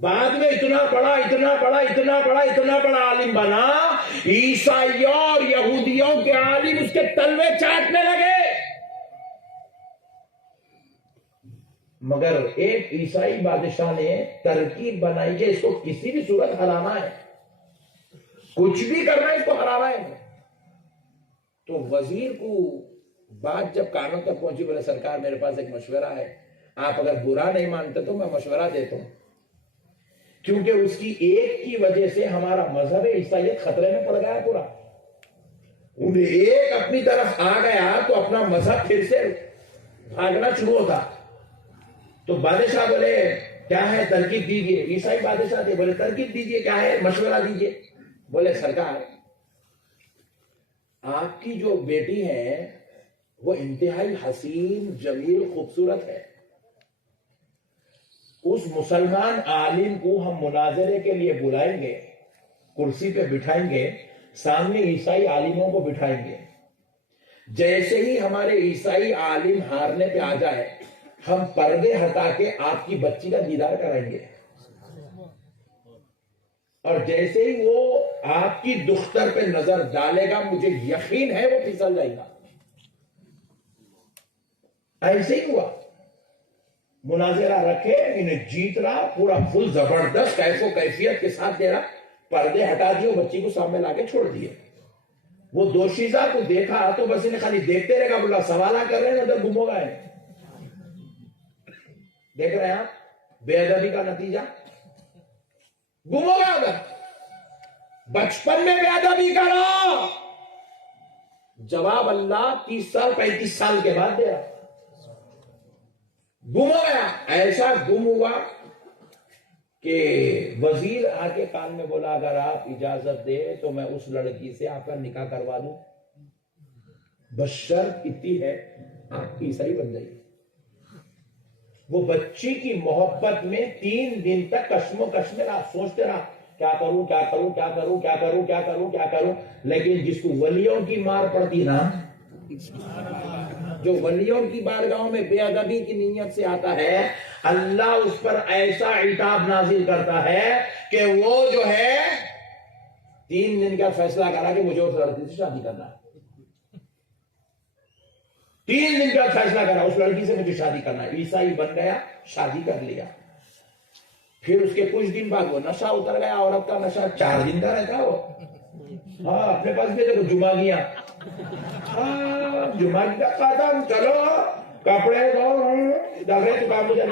بعد میں اتنا بڑا اتنا بڑا اتنا بڑا اتنا بڑا عالم بنا, عیسائیوں اور یہودیوں کے عالم اس کے تلوے چاٹنے لگے. مگر ایک عیسائی بادشاہ نے ترکیب بنائی کہ اس کو کسی بھی صورت ہرانا ہے, کچھ بھی کرنا ہے اس کو ہرانا ہے. تو وزیر کو بات جب کانوں تک پہنچی, بولے سرکار میرے پاس ایک مشورہ ہے, آپ اگر برا نہیں مانتے تو میں مشورہ دیتا ہوں, کیونکہ اس کی ایک کی وجہ سے ہمارا مذہب عیسائیت خطرے میں پڑ گیا پورا. انہیں ایک اپنی طرف آ گیا تو اپنا مذہب پھر سے بھاگنا شروع ہوتا. تو بادشاہ بولے کیا ہے ترکیب دیجیے. عیسائی بادشاہ تھے, بولے ترکیب دیجیے, کیا ہے مشورہ دیجیے. بولے سرکار آپ کی جو بیٹی ہے وہ انتہائی حسین جمیل خوبصورت ہے, اس مسلمان عالم کو ہم مناظرے کے لیے بلائیں گے، کرسی پہ بٹھائیں گے، سامنے عیسائی عالموں کو بٹھائیں گے، جیسے ہی ہمارے عیسائی عالم ہارنے پہ آ جائے ہم پردے ہٹا کے آپ کی بچی کا دیدار کرائیں گے، اور جیسے ہی وہ آپ کی دختر پہ نظر ڈالے گا مجھے یقین ہے وہ پھسل جائے گا۔ ایسے ہی ہوا، مناظرہ رکھے، انہیں جیت رہا، پورا فل زبردست کیف و کیفیت کے ساتھ دے رہا، پردے ہٹا دیے، بچی کو سامنے لا کے چھوڑ دیے۔ وہ دوشیزہ کو دیکھا تو بس انہیں خالی دیکھتے رہے گا، بولا سوالہ کر رہے ہیں ادھر گم ہو گئے۔ دیکھ رہے ہیں آپ بے ادبی کا نتیجہ، گم ہو گیا ادھر۔ بچپن میں بے ادبی کرا، جواب اللہ 30 سال 35 سال کے بعد دے رہا، گم ہو گیا۔ ایسا گم ہوا کہ وزیر آ کے کان میں بولا اگر آپ اجازت دے تو میں اس لڑکی سے آپ کا نکاح کروا دوں، بس شرط اتنی ہے آپ عیسائی بن جائیے۔ وہ بچی کی محبت میں 3 دن تک کشم و کش میں رہا، سوچتے رہا کیا کروں کیا کروں کیا کروں کیا کروں کیا کروں کیا کروں، لیکن جس کو ولیوں کی مار پڑتی نا، جو ولیوں کی بارگاہوں میں بے ادبی کی نیت سے آتا ہے، اللہ اس پر ایسا عتاب نازل کرتا ہے کہ وہ جو ہے 3 دن کا فیصلہ کرا کہ مجھے اس لڑکی سے شادی کرنا ہے۔ 3 دن کا فیصلہ کرا اس لڑکی سے مجھے شادی کرنا ہے، عیسائی بن گیا، شادی کر لیا۔ پھر اس کے کچھ دن بعد وہ نشہ اتر گیا، عورت کا نشہ 4 دن کا رہتا ہے وہ۔ ہاں اپنے پاس بھی دیکھو جمعگیاں، جمعہ کی کا ختم، چلو کپڑے دو دھگڑے چکا مجھے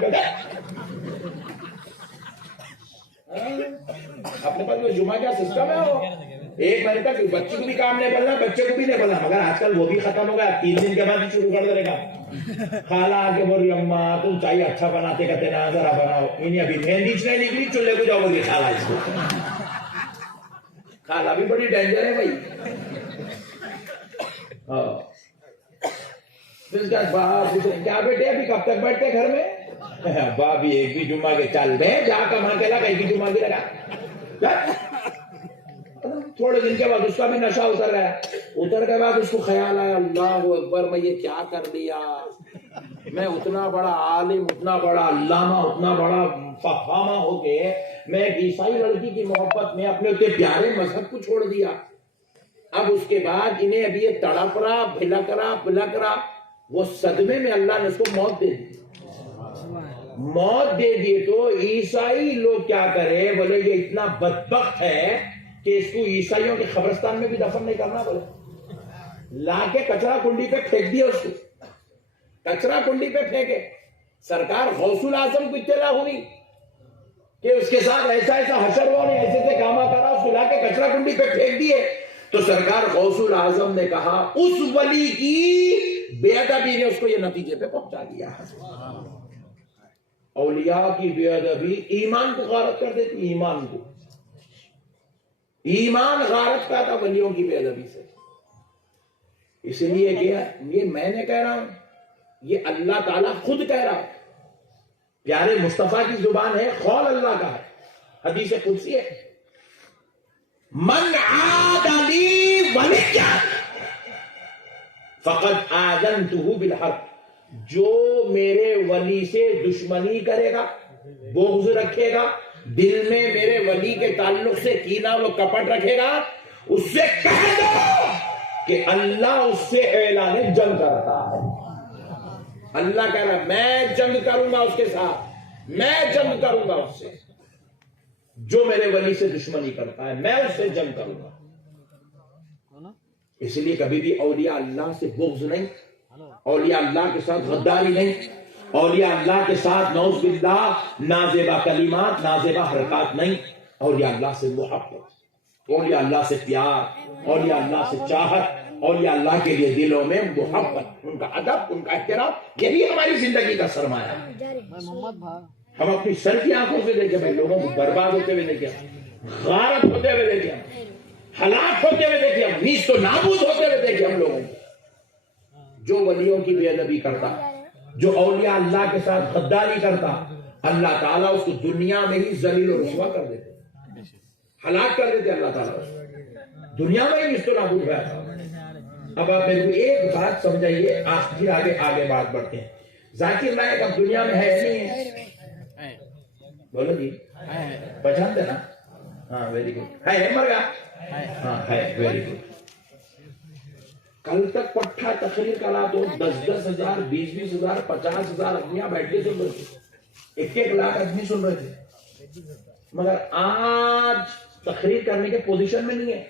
اپنے پاس وہ جمعہ کا سسٹم ہے، وہ 1 مہینے تک بچے کو بھی کام نہیں کرنا، بچے کو بھی نہیں کرنا، مگر آج کل وہ بھی ختم ہو گیا، 3 دن کے بعد ہی شروع کر دے گا۔ خالہ آگے بول رہی اماں تم چاہیے اچھا بناتے کہتے نا ذرا بناؤ، انہیں ابھی مہندی نہیں نکلی، چولہے کو جاؤ بولی خالہ اس کو۔ خالہ بھی بڑی ڈینجر ہے بھائی۔ باپ کیا بیٹے ابھی کب تک بیٹھتے گھر میں؟ باپ ایک بھی جمعہ کے چل دے جا کما کے لگا، ایک بھی جمعہ کی لگا۔ تھوڑے دن کے بعد اس کا بھی نشہ اتر گیا، اتر کے بعد اس کو خیال آیا اللہ اکبر میں یہ کیا کر دیا، میں اتنا بڑا عالم، اتنا بڑا علامہ، اتنا بڑا فہامہ ہو کے میں ایک عیسائی لڑکی کی محبت میں اپنے اتنے پیارے مذہب کو چھوڑ دیا۔ اب اس کے بعد انہیں ابھی یہ تڑپ رہا، بھلک رہا، وہ صدمے میں اللہ نے اس کو موت دے دی۔ موت دے دی تو عیسائی لوگ کیا کرے، بولے یہ اتنا بدبخت ہے کہ اس کو عیسائیوں کے قبرستان میں بھی دفن نہیں کرنا، بولے لا کے کچرا کنڈی پہ پھینک دیا، اس کو کچرا کنڈی پہ پھینکے۔ سرکار غوث الاعظم کو اطلاع ہوئی کہ اس کے ساتھ ایسا حشر ہوا، نے ایسے کاما کرا، اس کو لا کے کچرا کنڈی پہ پھینک دیے، تو سرکار غوث الاعظم نے کہا اس ولی کی بے ادبی نے اس کو یہ نتیجے پہ پہنچا دیا۔ اولیاء کی بے ادبی ایمان کو غارت کر دیتی، ایمان غارت کا تھا ولیوں کی بے ادبی سے۔ اس لیے کہ یہ میں نے کہہ رہا ہوں، یہ اللہ تعالیٰ خود کہہ رہا ہے، پیارے مصطفیٰ کی زبان ہے، قول اللہ کا ہے، حدیث قدسی ہے، من عاد لی ولیا فقد آذنتہ بالحرب، جو میرے ولی سے دشمنی کرے گا، بغض رکھے گا، دل میں میرے ولی کے تعلق سے کینہ و کپٹ رکھے گا، اس سے کہہ دو کہ اللہ اس سے اعلان جنگ کرتا ہے۔ اللہ کہہ رہا میں جنگ کروں گا اس کے ساتھ، میں جنگ کروں گا اس سے، جو میرے ولی سے دشمنی کرتا ہے میں اس سے جنگ کروں گا۔ اس لیے کبھی بھی اولیاء اللہ سے بغض نہیں، اولیاء اللہ کے ساتھ غداری نہیں، اولیاء اللہ کے ساتھ نعوذ باللہ نازیبہ کلمات، نازیبہ حرکات نہیں، اولیاء اللہ سے محبت، اولیاء اللہ سے پیار، اولیاء اللہ سے چاہت، اولیاء اللہ کے لیے دلوں میں محبت، ان کا ادب، ان کا احترام، یہی ہماری زندگی کا سرمایہ ہے۔ ہم اپنی سر کی آنکھوں سے دیکھیں بھائی، لوگوں کو برباد ہوتے ہوئے دیکھیں، غارت ہوتے ہوئے دیکھیں، ہلاک ہوتے ہوئے دیکھیں، نیست و نابود ہوتے ہوئے دیکھیں ہم لوگوں کو۔ جو ولیوں کی بے ادبی کرتا، جو اولیاء اللہ کے ساتھ غداری کرتا، اللہ تعالیٰ اس کو دنیا میں ہی ذلیل و رسوا کر دیتے، ہلاک کر دیتے اللہ تعالیٰ اس کو دنیا میں ہی نیست و نابود ہوا تھا۔ اب آپ میرے کو ایک بات سمجھائیے، پھر آگے بات بڑھتے ہیں۔ ذاکر نائک اب دنیا میں ہے نہیں ہے؟ بولو جی، پہچانتے نا؟ ہاں ویری گڈ، ہے مر گیا؟ ہاں ہے، ویری گڈ۔ کل تک پٹھا تقریر کرا تو 10,000 20,000 50,000 آدمیاں بیٹھ کے سن رہے تھے، 1 لاکھ آدمی سن رہے تھے، مگر آج تقریر کرنے کے پوزیشن میں نہیں ہے۔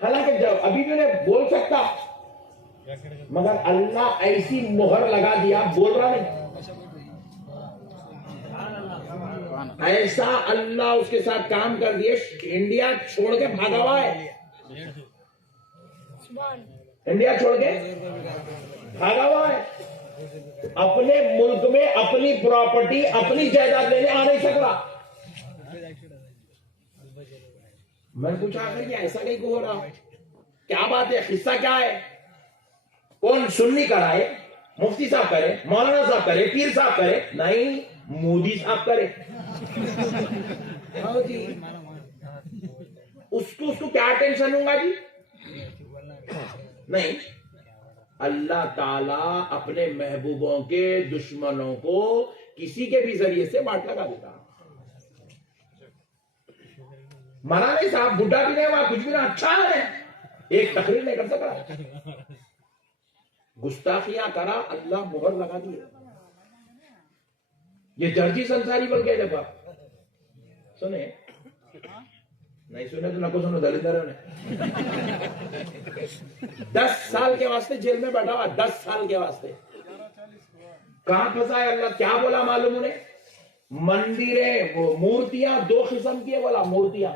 حالانکہ جب ابھی بھی میں بول سکتا، مگر اللہ ایسی مہر لگا دیا، بول رہا نہیں۔ ایسا اللہ اس کے ساتھ کام کر دیے، انڈیا چھوڑ کے بھاگا ہوا ہے، انڈیا چھوڑ کے بھاگا ہوا ہے، اپنے ملک میں اپنی پراپرٹی اپنی جائیداد لینے آ نہیں سک رہا۔ میں پوچھا کہ ایسا نہیں ہو رہا، کیا بات ہے، قصہ کیا ہے؟ کون سنی کرائے؟ مفتی صاحب کرے، مولانا صاحب کرے، پیر صاحب کرے؟ نہیں، مودی صاحب کرے۔ اس کو کیا ٹینشن ہوں گا جی؟ نہیں، اللہ تعالیٰ اپنے محبوبوں کے دشمنوں کو کسی کے بھی ذریعے سے واٹ لگا دیتا۔ مرا نہیں صاحب، بڈھا بھی نہیں ہوا، کچھ بھی نہیں، اچھا ہے، ایک تقریر نہیں کر سکا، گستاخیاں کرا، اللہ مہر لگا دی۔ یہ جرجی سنساری بن گیا۔ جب آپ سنے نہیں سنے تو نہ کو سنو، دلیندروں نے 10 سال کے واسطے جیل میں بیٹھا ہوا، 10 سال کے واسطے۔ کہاں پھنسا ہے اللہ؟ کیا بولا معلوم انہیں؟ مندریں، وہ مورتیاں 2 قسم کی ہے، بولا مورتیاں،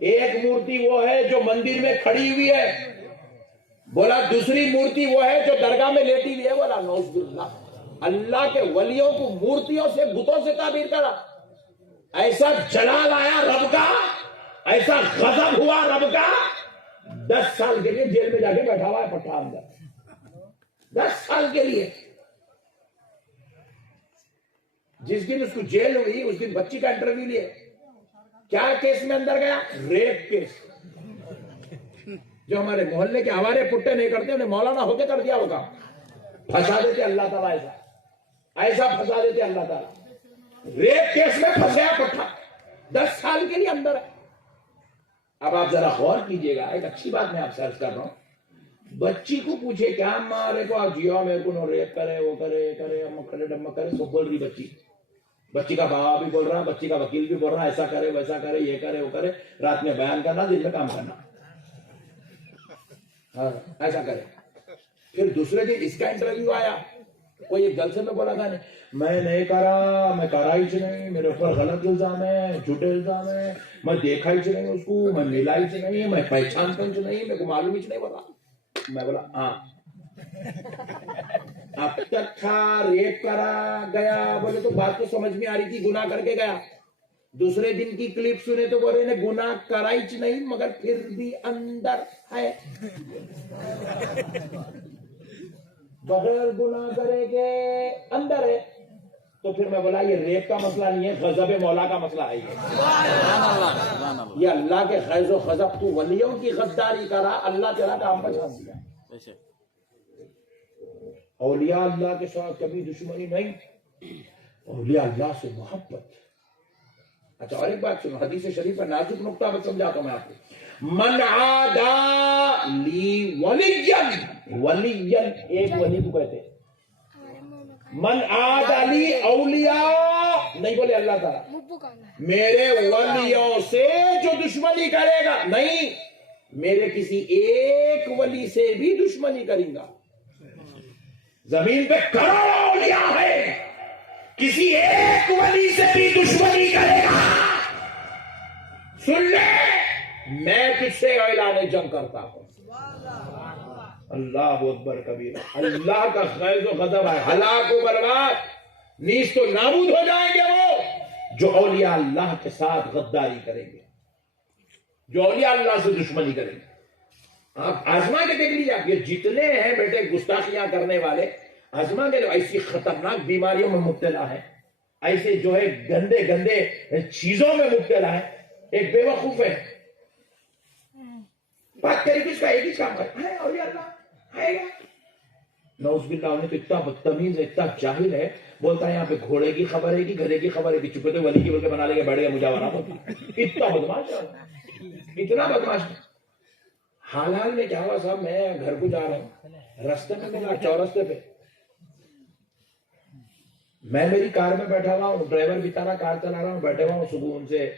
ایک مورتی وہ ہے جو مندر میں کھڑی ہوئی ہے، بولا دوسری مورتی وہ ہے جو درگاہ میں لیٹی ہوئی ہے، بولا نعوذ باللہ۔ اللہ کے ولیوں کو مورتیوں سے، بتوں سے تعبیر کرا۔ ایسا جلال آیا رب کا، ایسا غضب ہوا رب کا، 10 سال کے لیے جیل میں جا کے بیٹھا ہوا ہے پٹھا اندر، 10 سال کے لیے۔ جس دن اس کو جیل ہوئی اس دن بچی کا انٹرویو لیے، کیا کیس میں اندر گیا؟ Rape case. جو ہمارے محلے کے ہوارے پٹے نہیں کرتے انہیں مولانا ہو کے کر دیا ہوگا، پھنسا دیتے اللہ تعالیٰ، ایسا پھنسا دیتے اللہ تعالیٰ۔ ریپ کیس میں پھنس گیا پٹھا، 10 سال کے لیے اندر ہے۔ اب آپ ذرا غور کیجئے گا، ایک اچھی بات میں آپ سے عرض کر رہا ہوں، بچی کو پوچھے کیا مارے کو آپ جیو میرے کو ریپ کرے، وہ کرے مکھڑے ڈمک کرے، سب بول رہی بچی کا بابا بھی بول رہا، بچی کا وکیل بھی بول رہا، ایسا کرے ویسا کرے، یہ کرے وہ کرے، رات میں بیان کرنا، دن میں کام کرنا، ہاں ایسا کرے۔ پھر دوسرے دن اس کا انٹرویو آیا، کوئی ایک جلسے میں بولا تھا میں نہیں کرا، میں کرا ہی نہیں، میرے اوپر غلط الزام ہے، جھوٹے الزام ہے، میں دیکھا ہی نہیں اس کو، میں ملا ہی نہیں، میں پہچانتا ہی نہیں، میرے کو معلوم ہی نہیں بولا۔ میں بولا ہاں اب تک تھا، ریپ کرا گیا، بولے تو بات تو سمجھ میں آ رہی تھی، گناہ کر کے گیا۔ دوسرے دن کی کلپ سنے تو بولے نے گناہ کرا ہی نہیں، مگر پھر بھی اندر ہے، بغیر گناہ کرے کے اندر ہے۔ تو پھر میں بولا یہ ریپ کا مسئلہ نہیں ہے، غضب مولا کا مسئلہ ہے، یہ اللہ کے غیظ و غضب، تو ولیوں کی غداری کرا، اللہ تیرا کام پہچان دیا۔ اولیاء اللہ کے ساتھ کبھی دشمنی نہیں، اولیاء اللہ سے محبت۔ اچھا اور ایک بات سنو، حدیث شریف کا نازک نقطہ میں سمجھاتا ہوں میں آپ کو۔ من عادا لی ولیا، ولیا ایک ولی کو کہتے ہیں، من عادا لی اولیاء نہیں بولے اللہ تعالیٰ میرے ولیوں سے جو دشمنی کرے گا، نہیں میرے کسی ایک ولی سے بھی دشمنی کریں گا۔ زمین پہ کروڑوں اولیاء ہے، کسی ایک ولی سے بھی دشمنی کرے گا، سن لے میں تجھ سے اعلان جنگ کرتا ہوں۔ اللہ اکبر کبیرہ، اللہ کا غیظ و غضب ہے، ہلاک و برباد، نیست و نابود ہو جائیں گے وہ جو اولیاء اللہ کے ساتھ غداری کریں گے، جو اولیاء اللہ سے دشمنی کریں گے۔ آپ آزما کے دیکھ لیجیے، آپ یہ جتنے ہیں بیٹے گستاخیاں کرنے والے، آزما کے ایسی خطرناک بیماریوں میں مبتلا ہے, ایسے جو ہے گندے گندے چیزوں میں مبتلا ہے. ایک بے وقوف ہے, بات کرے کس کا, ایک ہی کام کرتا ہے, اور اللہ ہے گا. نعوذ باللہ, انہیں تو اتنا بدتمیز ہے, اتنا جاہل ہے, بولتا ہے یہاں پہ گھوڑے کی خبر ہے کہ گدھے کی خبر ہے کہ چپے تو ولی کی بول کے بنا لے کے بیٹھ گیا مجاورہ ہوتی. اتنا بدماش ہے, اتنا بدماش ہے. حال حال میں کیا ہوا صاحب, میں گھر کو جا رہا ہوں, رستے میں ملا چورستے پہ, میں میری کار میں بیٹھا ہوا ہوں, ڈرائیور بیچارہ کار چلا رہا ہوں, بیٹھے ہوا ہوں سکون سے,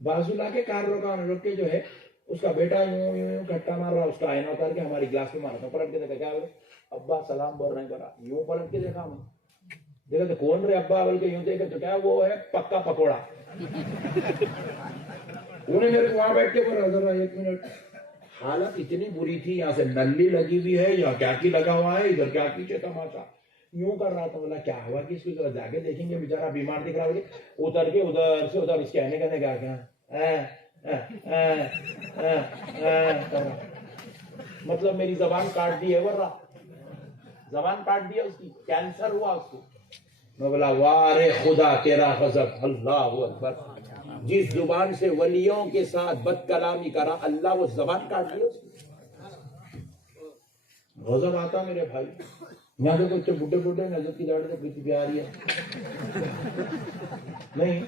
بازو لا کے کار روکا, روک کے جو ہے اس کا بیٹا یوں یوں یوں کھٹکا مار رہا, اس کا آئینہ اتار کے ہماری گلاس پہ مارا تھا. پلٹ کے دیکھا, کیا بولے ابا سلام بول رہے ہیں, کرا یوں پلٹ کے دیکھا, میں دیکھا تو کون رہے ابا بول کے یوں دیکھا تو کیا وہ ہے پکا پکوڑا. انہیں میرے کو وہاں بیٹھ کے بولا ذرا ایک منٹ, حالت اتنی بری تھی, یہاں سے نلی لگی ہوئی ہے, یا کیا کی لگا ہوا ہے, ادھر کیا پیچھے تماشا, یوں کر رہا تھا. بولا کیا ہوا کہ اس کو ذرا جا کے دیکھیں گے, بیچارہ بیمار دکھ رہا. اتر کے ادھر سے ادھر اس کے آنے کا کیا مطلب میری زبان کاٹ دی ہے, ورنہ زبان کاٹ دیا اس کی, کینسر ہوا اس کو. میں بولا وارے خدا تیرا غضب, اللہ اکبر. جس زبان سے ولیوں کے ساتھ بد کلامی کرا اللہ, وہ زبان کاٹ دیا اس کی. غضب آتا میرے بھائی. یہاں سے بچے بڈھے بڈھے نظر کی داڑھی سے پیتی آ رہی ہے نہیں.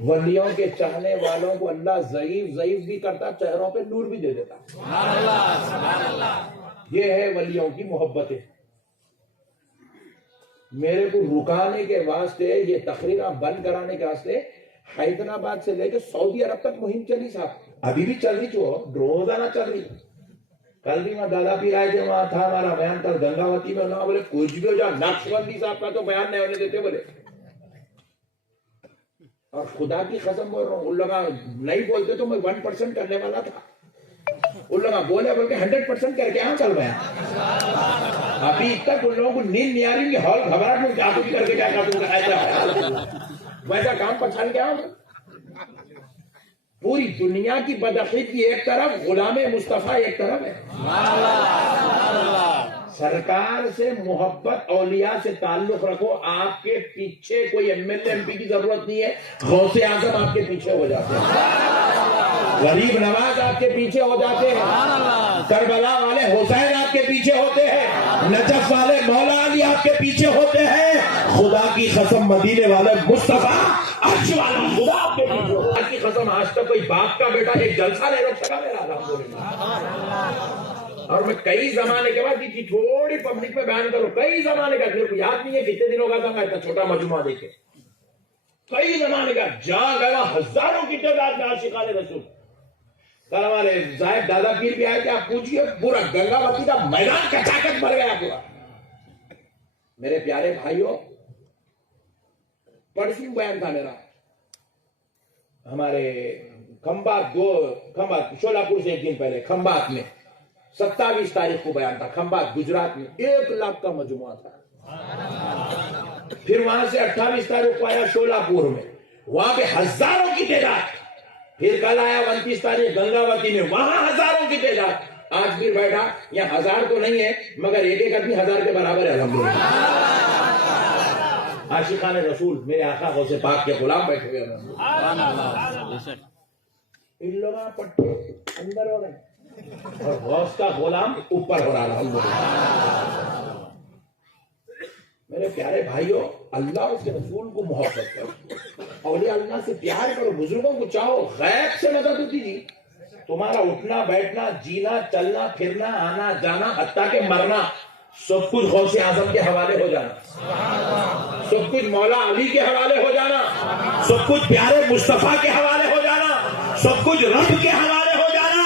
ولیوں کے چاہنے والوں کو اللہ ضعیف ضعیف بھی کرتا, چہروں پہ نور بھی دے دیتا. یہ ہے ولیوں کی محبت. میرے کو رکانے کے واسطے, یہ تقریریں بند کرانے کے واسطے حیدرآباد سے لے کے سعودی عرب تک مہم چلی صاحب, ابھی بھی چل رہی, جو روزانہ چل رہی. کل بھی میں دادا پیر آئے تھے, وہاں تھا ہمارا بیان, کل گنگاوتی میں نہ بولے کچھ بھی ہو جائے, نقش بندی صاحب کا تو بیان نہیں ہونے دیتے بولے. اور خدا کی قسم بول رہا ہوں, ان لوگ نہیں بولتے تو میں 1% کرنے والا تھا, ان لوگ بولے بول کے 100% کر کے یہاں چل رہے ہیں. ابھی تک ان لوگوں کو نیند نہیں آ رہی کہ ہال گھبراہٹ میں جادو بھی کر کے کیا کر دوں گا, ویسا کام پچھان کے آؤں. پوری دنیا کی بدعقیدگی ایک طرف, غلام مصطفیٰ ایک طرف ہے. سرکار سے محبت, اولیاء سے تعلق رکھو, آپ کے پیچھے کوئی M L A M P کی ضرورت نہیں ہے. غوث اعظم آپ کے پیچھے ہو جاتے ہیں, غریب نواز آپ کے پیچھے ہو جاتے ہیں, کربلا والے حسین آپ کے پیچھے ہوتے ہیں, نجف والے مولا علی آپ کے پیچھے ہوتے ہیں. خدا کی قسم مدینے والے مصطفیٰ عرش والا خدا آپ کے پیچھے ہوتا ہے. کی قسم آج تک کوئی باپ کا بیٹا ایک جلسہ نہیں رکھ سکا میرا, الحمدللہ. اور میں کئی زمانے کے بعد کی تھوڑی پبلک میں بیان کروں, کئی زمانے کا, میرے کو یاد نہیں ہے کتنے دنوں کا تھا, میں اتنا چھوٹا مجموعہ دیکھے, کئی زمانے کا, جہاں گیا ہزاروں کی تعداد میں عاشقان رسول. کل ہمارے صاحب دادا پیر بھی آئے کہ آپ پوچھئے, پورا گنگاوتی کا میدان کچاکچ بھر گیا پورا. میرے پیارے بھائیوں, پرسوں بیان تھا میرا, ہمارے کھمبات شولاپور سے ایک دن پہلے کھمبات میں 27 تاریخ کو بیان تھا, کھمبات گجرات میں 1 لاکھ کا مجموعہ تھا. پھر وہاں سے 28 تاریخ کو آیا شولاپور میں, وہاں پہ ہزاروں کی تعداد. پھر کل آیا 29 تاریخ گنگاوتی میں, وہاں ہزاروں کی تعداد. آج پھر بیٹھا, یہاں 1000 تو نہیں ہے مگر ایک ایک آدمی 1000 کے برابر ہے الحمدللہ. عاشقان رسول میرے آقا غوث پاک کے غلام بیٹھے ہوئے ہیں, ان لوگوں پٹے اندر ہو رہے ہیں اور غوث کا غلام اوپر ہو رہا ہے. میرے پیارے بھائیوں, اللہ اس کے رسول کو محبت کرو, اولیاء اللہ سے پیار کرو, بزرگوں کو چاہو, غیب سے مدد ہوتی جی. تمہارا اٹھنا بیٹھنا, جینا چلنا پھرنا, آنا جانا, حتیٰ کہ مرنا, سب کچھ غوث اعظم کے حوالے ہو جانا, سب کچھ مولا علی کے حوالے ہو جانا, سب کچھ پیارے مصطفیٰ کے حوالے ہو جانا, سب کچھ رب کے حوالے ہو جانا.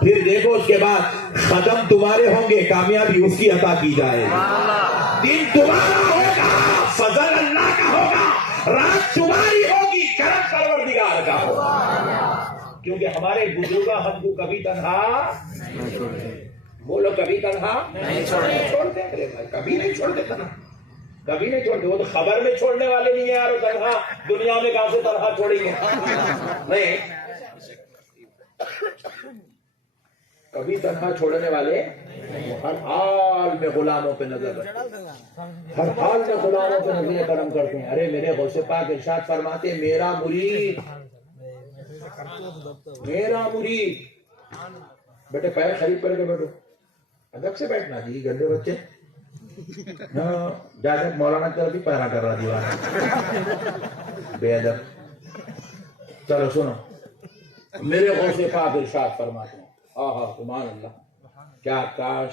پھر دیکھو اس کے بعد قدم تمہارے ہوں گے, کامیابی اس کی عطا کی جائے. دن تمہارا ہوگا, فضل اللہ کا ہوگا, رات تمہاری ہوگی, کرم پروردگار کا ہوگا. کیونکہ ہمارے بزرگاں ہم کو کبھی تنہا, بولو کبھی تنہا نہیں چھوڑتے, کبھی نہیں چھوڑتے تنہا, کبھی نہیں چھوڑتے. وہ تو خبر میں چھوڑنے والے نہیں ہیں یار, تنہا دنیا میں کہاں سے تنہا چھوڑیں گے, نہیں. کبھی تنہا چھوڑنے والے وہ ہر حال میں غلاموں پہ نظر رکھتے ہیں، ہر حال میں غلاموں پہ نظر کرم کرتے ہیں. ارے میرے غوث پاک ارشاد فرماتے ہیں میرا مرید بیٹے پیر خرید کر کے بیٹھو، ادب سے بیٹھنا جی گندے بچے. ہاں جاتے مولانا کی طرف بھی پیرا کر رہا دیوار بے ادب. چلو سنو میرے غوث پاک ارشاد فرماتے ہیں سبحان اللہ کیا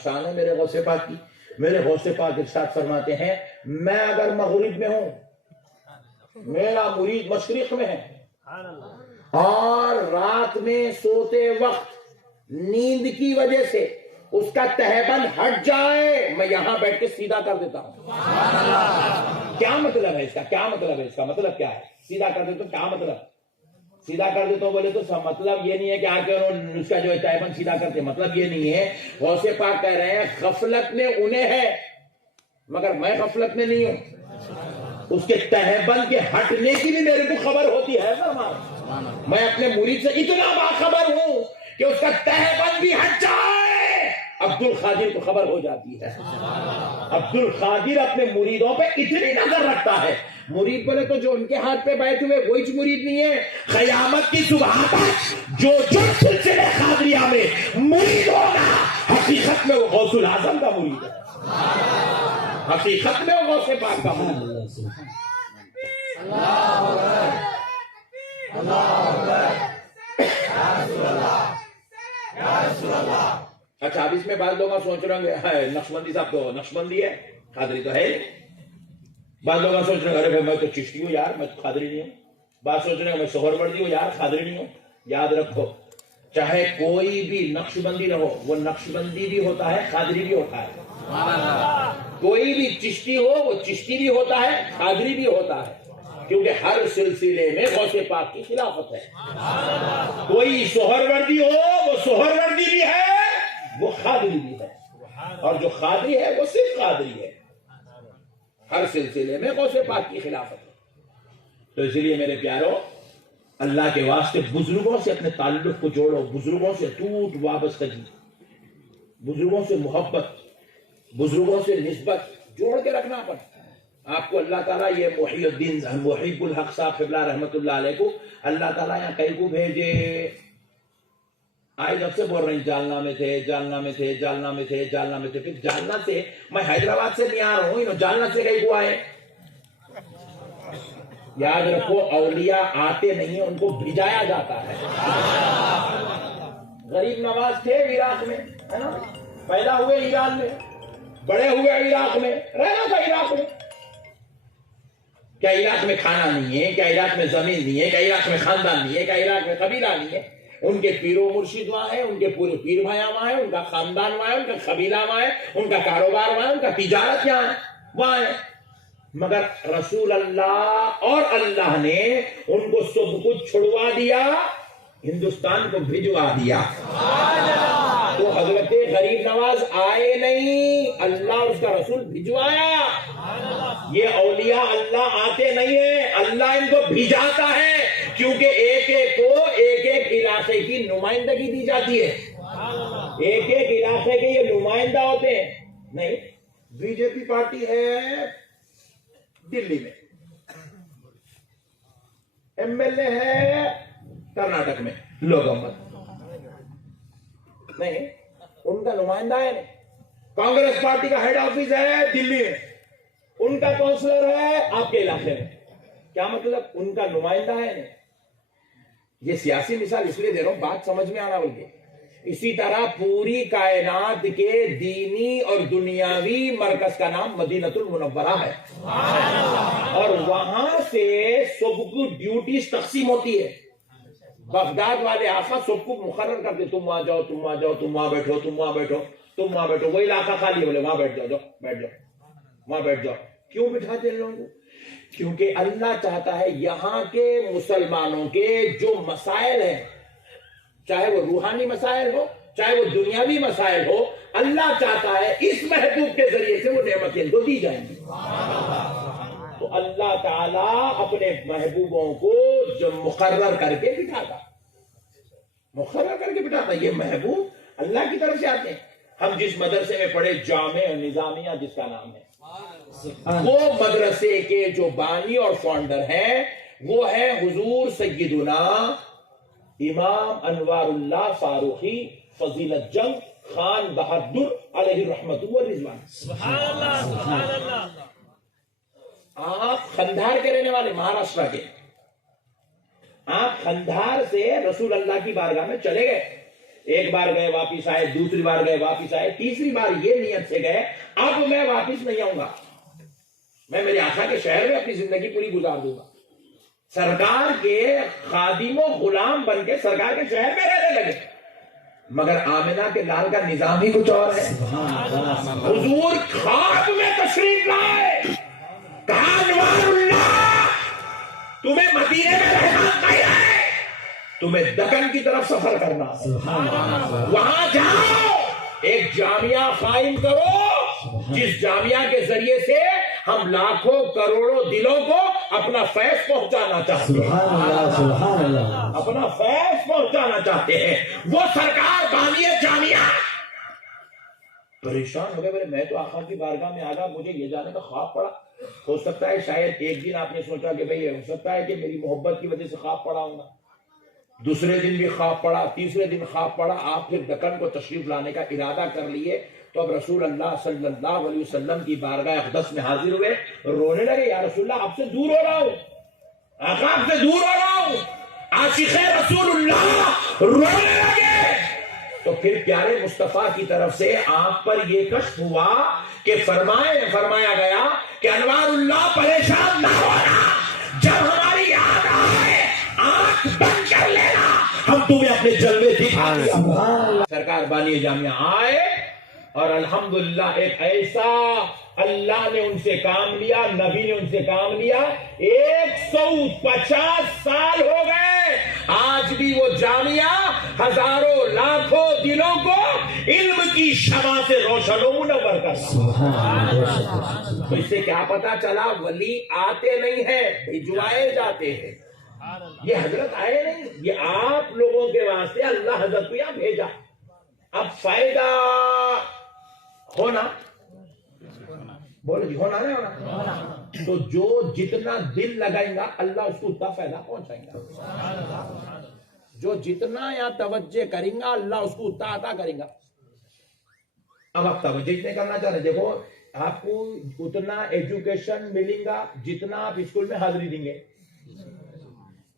شان ہے میرے غوث پاک کی. میرے غوث پاک ارشاد فرماتے ہیں میں اگر مغرب میں ہوں میرا مرید مشرق میں ہے اور رات میں سوتے وقت نیند کی وجہ سے اس کا تہبند ہٹ جائے میں یہاں بیٹھ کے سیدھا کر دیتا ہوں. کیا مطلب ہے اس کا؟ کیا مطلب ہے اس کا؟ مطلب کیا ہے سیدھا کر دیتا ہوں؟ کیا مطلب سیدھا کر دیتا ہوں بولے تو مطلب یہ نہیں ہے کہ آ کے اس کا جو تہبند سیدھا کرتے، مطلب یہ نہیں ہے. غوث پاک کہہ رہے ہیں غفلت میں انہیں ہے مگر میں غفلت میں نہیں ہوں. اس کے تہبند کے ہٹنے کی بھی میرے کو خبر ہوتی ہے. میں اپنے مرید سے اتنا باخبر ہوں کہ اس کا تہبند بھی ہٹ جائے عبد القادر کو خبر ہو جاتی ہے. عبد القادر اپنے مریدوں پہ اتنی نظر رکھتا ہے. مرید بولے تو جو ان کے ہاتھ پہ بیٹھے ہوئے وہی مرید نہیں ہے. قیامت کی صبح تک جو سلسلے قادریہ میں مرید ہوگا حقیقت میں وہ غوث الاعظم کا مرید ہے، حقیقت میں وہ غوث پاک کا مرید ہے. اچھا اب اس میں بعض لوگ سوچ رہے ہیں نقشبندی صاحب تو نقشبندی ہے قادری تو ہے. بعض لوگ سوچ رہے ہیں ارے میں تو چشتی ہوں یار میں تو قادری نہیں ہوں. بعض سوچ رہے ہیں میں سہروردی ہوں یار قادری نہیں ہوں. یاد رکھو چاہے کوئی بھی نقشبندی رہو وہ نقشبندی بھی ہوتا ہے قادری بھی ہوتا ہے. کوئی بھی چشتی ہو وہ چشتی بھی ہوتا ہے قادری بھی ہوتا ہے کیونکہ ہر سلسلے میں غوث پاک کی خلافت ہے. کوئی سہروردی ہو وہ سہروردی بھی ہے وہ قادری بھی ہے اور جو قادری ہے وہ صرف قادری ہے. ہر سلسلے میں غوث پاک کی خلافت ہے. تو اس لیے میرے پیارو اللہ کے واسطے بزرگوں سے اپنے تعلق کو جوڑو، بزرگوں سے ٹوٹ وابستگی، بزرگوں سے محبت، بزرگوں سے نسبت جوڑ کے رکھنا پڑتا. آپ کو اللہ تعالیٰ یہ محی الدین محب الحق صاحب قبلہ رحمت اللہ علیہ کو اللہ تعالیٰ یہاں کئی کو بھیجے. آئے جب سے بول رہے ہیں جالنا میں تھے جالنا میں تھے جالنا میں تھے جالنا میں تھے. پھر جالنا سے میں حیدرآباد سے نہیں آ رہا ہوں جالنا سے کئی کو آئے. یاد رکھو اولیاء آتے نہیں ان کو بھیجایا جاتا ہے. غریب نواز تھے عراق میں ہے نا، پیدا ہوئے ایران میں، بڑے ہوئے عراق میں، رہنا تھا عراق میں. کیا عراق میں کھانا نہیں ہے؟ کیا عراق میں زمین نہیں ہے؟ کیا عراق میں خاندان نہیں ہے؟ کیا عراق میں قبیلہ نہیں ہے؟ ان کے پیر و مرشد وہاں ہیں، ان کے پورے پیر بھائی وہاں ہیں، ان کا خاندان وہاں ہے، ان کا قبیلہ وہاں ہے، ان کا کاروبار وہاں ہے، ان کا تجارت یہاں ہے وہاں ہے. مگر رسول اللہ اور اللہ نے ان کو سب کچھ چھڑوا دیا، ہندوستان کو بھجوا دیا. تو حضرت غریب نواز آئے نہیں، اللہ اس کا رسول بھجوایا. یہ اولیاء اللہ آتے نہیں ہیں، اللہ ان کو بھیجاتا ہے کیونکہ ایک ایک کو ایک ایک علاقے کی نمائندگی دی جاتی ہے. ایک ایک علاقے کے یہ نمائندہ ہوتے ہیں. نہیں بی جے پی پارٹی ہے دلی میں، ایم ایل اے ہے کرناٹک میں، لوگ نہیں ان کا نمائندہ ہے. کانگریس پارٹی کا ہیڈ آفس ہے دلی میں، ان کا کونسلر ہے آپ کے علاقے میں. کیا مطلب؟ ان کا نمائندہ ہے. یہ سیاسی مثال اس لیے دے رہا ہوں بات سمجھ میں آنا بلکہ. اسی طرح پوری کائنات کے دینی اور دنیاوی مرکز کا نام مدینۃ المنورہ ہے اور وہاں سے سب کو ڈیوٹیز تقسیم ہوتی ہے. بغداد والے آقا سب کو مقرر کرتے، تم وہاں جاؤ، تم وہاں جاؤ، تم وہاں بیٹھو، تم وہاں بیٹھو، تم وہاں بیٹھو. وہ علاقہ خالی ہے، بولے وہاں بیٹھ جاؤ، جاؤ بیٹھ جاؤ، وہاں بیٹھ جاؤ. کیوں بٹھاتے ہیں لوگوں کو؟ کیونکہ اللہ چاہتا ہے یہاں کے مسلمانوں کے جو مسائل ہیں، چاہے وہ روحانی مسائل ہو چاہے وہ دنیاوی مسائل ہو، اللہ چاہتا ہے اس محبوب کے ذریعے سے وہ نعمتیں ان کو دی جائیں گی. تو اللہ تعالیٰ اپنے محبوبوں کو جو مقرر کر کے بٹھاتا، مقرر کر کے بٹھاتا. یہ محبوب اللہ کی طرف سے آتے ہیں. ہم جس مدرسے میں پڑھے جامع نظامیہ جس کا نام ہے، وہ مدرسے کے جو بانی اور فاؤنڈر ہیں وہ ہے حضور سیدنا امام انوار اللہ فاروقی فضیلت جنگ خان بہادر علیہ رحمت و رضوان. سبحان اللہ سبحان اللہ. آپ کھندھار کے رہنے والے، مہاراشٹر کے. آپ کھندھار سے رسول اللہ کی بارگاہ میں چلے گئے. ایک بار گئے واپس آئے، دوسری بار گئے واپس آئے، تیسری بار یہ نیت سے گئے اب میں واپس نہیں آؤں گا، میں میرے آقا کے شہر میں اپنی زندگی پوری گزار دوں گا. سرکار کے خادم و غلام بن کے سرکار کے شہر میں رہنے لگے. مگر آمنہ کے لال کا نظام ہی کچھ اور ہے. حضور خواب میں تشریف لائے، کہا انوار اللہ تمہیں مدینے میں رہنا چاہیے، تمہیں دکن کی طرف سفر کرنا، وہاں جاؤ ایک جامعہ قائم کرو جس جامعہ کے ذریعے سے ہم لاکھوں کروڑوں دلوں کو اپنا فیض پہنچانا چاہتے ہیں، اپنا فیض پہنچانا چاہتے ہیں. وہ سرکار بانی جامعہ پریشان ہو گئے، بولے میں تو آقا کی بارگاہ میں آ گا، مجھے یہ جانے کا خواب پڑا. ہو سکتا ہے شاید ایک دن آپ نے سوچا کہ بھئی ہو سکتا ہے کہ میری محبت کی وجہ سے خواب پڑا ہوں گا، دوسرے دن بھی خواب پڑا، تیسرے دن خواب پڑا. آپ پھر دکن کو تشریف لانے کا ارادہ کر لیے تو اب رسول اللہ صلی اللہ علیہ وسلم کی بارگاہ اقدس میں حاضر ہوئے، رونے لگے. یا رسول اللہ آپ سے دور ہو رہا ہوں، آقا آپ سے دور ہو رہا ہوں. عاشق رسول اللہ رونے لگے. تو پھر پیارے مصطفیٰ کی طرف سے آپ پر یہ کشف ہوا کہ فرمایا گیا کہ انوار اللہ پریشان نہ ہونا، جب ہماری یاد آئے آنکھ بند کر لینا، ہم تمہیں اپنے جلوے دکھا دیں گے. سرکار بانی جامعہ آئے اور الحمدللہ ایک ایسا اللہ نے ان سے کام لیا، نبی نے ان سے کام لیا. 150 سال ہو گئے، آج بھی وہ جامعہ ہزاروں لاکھوں دلوں کو علم کی شمع سے روشن و منور کرتا. تو اس سے کیا پتا چلا؟ ولی آتے نہیں ہیں، بھجوائے جاتے ہیں. یہ حضرت آئے نہیں، یہ آپ لوگوں کے واسطے اللہ حضرت کو یہاں بھیجا. اب فائدہ ہونا، بولو جی ہونا نہیں ہونا. تو جو جتنا دل لگائیں گا اللہ اس کو اتنا فائدہ پہنچائیں گا، جو جتنا یا توجہ کریں گا اللہ اس کو اتنا عطا کریں گا. اب آپ توجہ اتنے کرنا چاہ رہے، دیکھو آپ کو اتنا ایجوکیشن ملیں گا جتنا آپ اسکول میں حاضری دیں گے.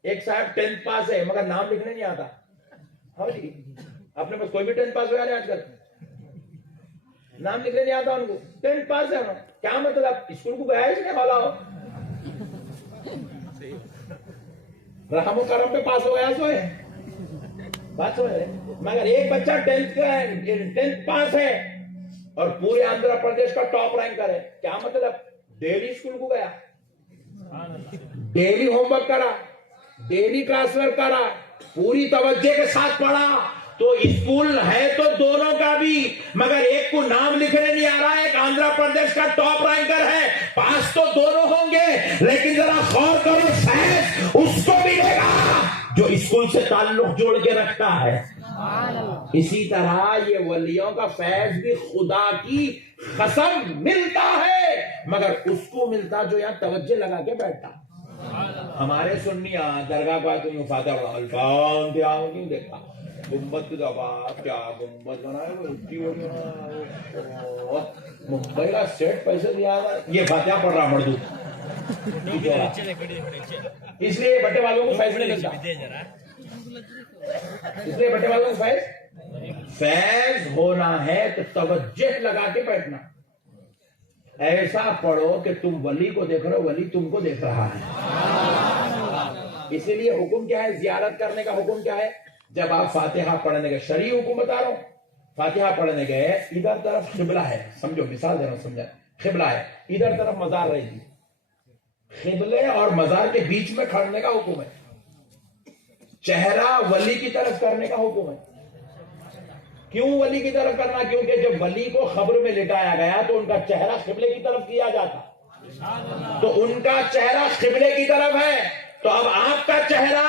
ایک صاحب 10th پاس ہے مگر نام لکھنے نہیں آتا. ہاں جی، اپنے پاس کوئی بھی 10th پاس ہوا نہیں آج کل، نام لکھنے نہیں آتا ان کو. 10th پاس ہے نا، کیا مطلب اسکول کو گیا اس نے والا ہو، رحم و کرم پہ پاس ہو گیا سو ہے بات سمجھ رہے. مگر ایک بچہ 10th پاس ہے اور پورے آندھرا پردیش کا ٹاپ رینکر ہے، کیا مطلب؟ ڈیلی اسکول کو گیا، ڈیلی ہوم ورک کرا، ڈیلی کلاس ورک کرا، پوری توجہ کے ساتھ پڑھا. تو اسکول ہے تو دونوں کا بھی، مگر ایک کو نام لکھنے نہیں آ رہا ہے، ایک آندھرا پردیش کا ٹاپ رینکر ہے. پاس تو دونوں ہوں گے لیکن ذرا غور کرو، فیض اس کو ملے گا جو اسکول سے تعلق جوڑ کے رکھتا ہے. اسی طرح یہ ولیوں کا فیض بھی خدا کی قسم ملتا ہے، مگر اس کو ملتا جو یہاں توجہ لگا کے بیٹھتا. ہمارے سنیاں درگاہ کو آئے تو یوں فاتحہ پڑھا، الفاتحہ کیوں دیکھا، گنبد کی دفعہ کیا گنبد بنائے، ممبئی کا سیٹ پیسے دیا، یہ فاتحہ پڑھ رہا مردو. اس لیے بٹے والوں کو فیض نہیں ملتا، اس لیے بٹے والوں کو فیض ہونا ہے تو توجہ لگا کے بیٹھنا. ایسا پڑھو کہ تم ولی کو دیکھ رہے ہو، ولی تم کو دیکھ رہا ہے. اسی لیے حکم کیا ہے؟ زیارت کرنے کا حکم کیا ہے؟ جب آپ فاتحہ پڑھنے گئے، شرعی حکم بتا رہا ہوں، فاتحہ پڑھنے گئے، ادھر طرف قبلہ ہے، سمجھو مثال دے رہا ہوں، سمجھا، قبلہ ہے، ادھر طرف مزار رہے گی، قبلے اور مزار کے بیچ میں کھڑنے کا حکم ہے. چہرہ ولی کی طرف کرنے کا حکم ہے. کیوں ولی کی طرف کرنا؟ کیونکہ جب ولی کو قبر میں لٹایا گیا تو ان کا چہرہ قبلے کی طرف کیا جاتا، تو ان کا چہرہ قبلے کی طرف ہے، تو اب آپ کا چہرہ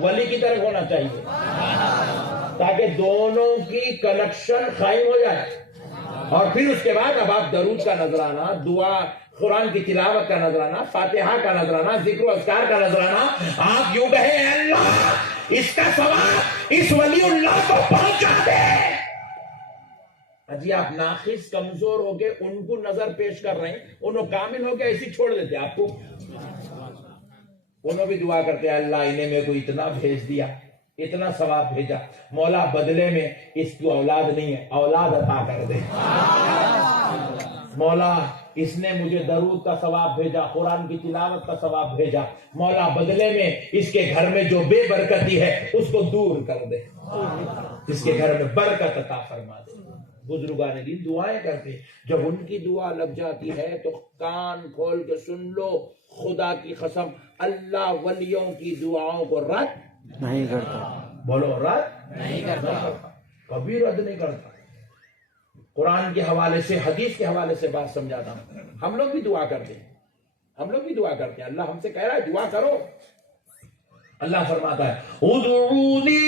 ولی کی طرف ہونا چاہیے. تاکہ دونوں کی کنیکشن قائم ہو جائے. اور پھر اس کے بعد اب آپ درود کا نذرانہ، دعا، قرآن کی تلاوت کا نذرانہ، فاتحہ کا نذرانہ، ذکر و اذکار کا نذرانہ، آپ یوں کہیں اے اللہ اس کا ثواب اس ولی اللہ کو پہنچا دے. جی آپ ناقص کمزور ہو کے ان کو نظر پیش کر رہے ہیں، انہوں کامل ہو کے ایسی چھوڑ دیتے آپ کو. انہوں بھی دعا کرتے ہیں اللہ انہیں میں کو اتنا بھیج دیا، اتنا ثواب بھیجا، مولا بدلے میں اس کی اولاد نہیں ہے، اولاد عطا کر دے. مولا اس نے مجھے درود کا ثواب بھیجا، قرآن کی تلاوت کا ثواب بھیجا، مولا بدلے میں اس کے گھر میں جو بے برکتی ہے اس کو دور کر دے، اس کے گھر میں برکت عطا فرما دے. بزرگان دین دعائیں کرتے، جب ان کی دعا لگ جاتی ہے تو کان کھول کے سن لو، خدا کی قسم اللہ ولیوں کی دعاؤں کو رد نہیں کرتا. بولو رد نہیں کرتا، کبھی رد نہیں کرتا. قرآن کے حوالے سے، حدیث کے حوالے سے بات سمجھاتا ہوں. ہم لوگ بھی دعا کرتے ہیں، ہم لوگ بھی دعا کرتے ہیں. اللہ ہم سے کہہ رہا ہے دعا کرو. اللہ فرماتا ہے ادعونی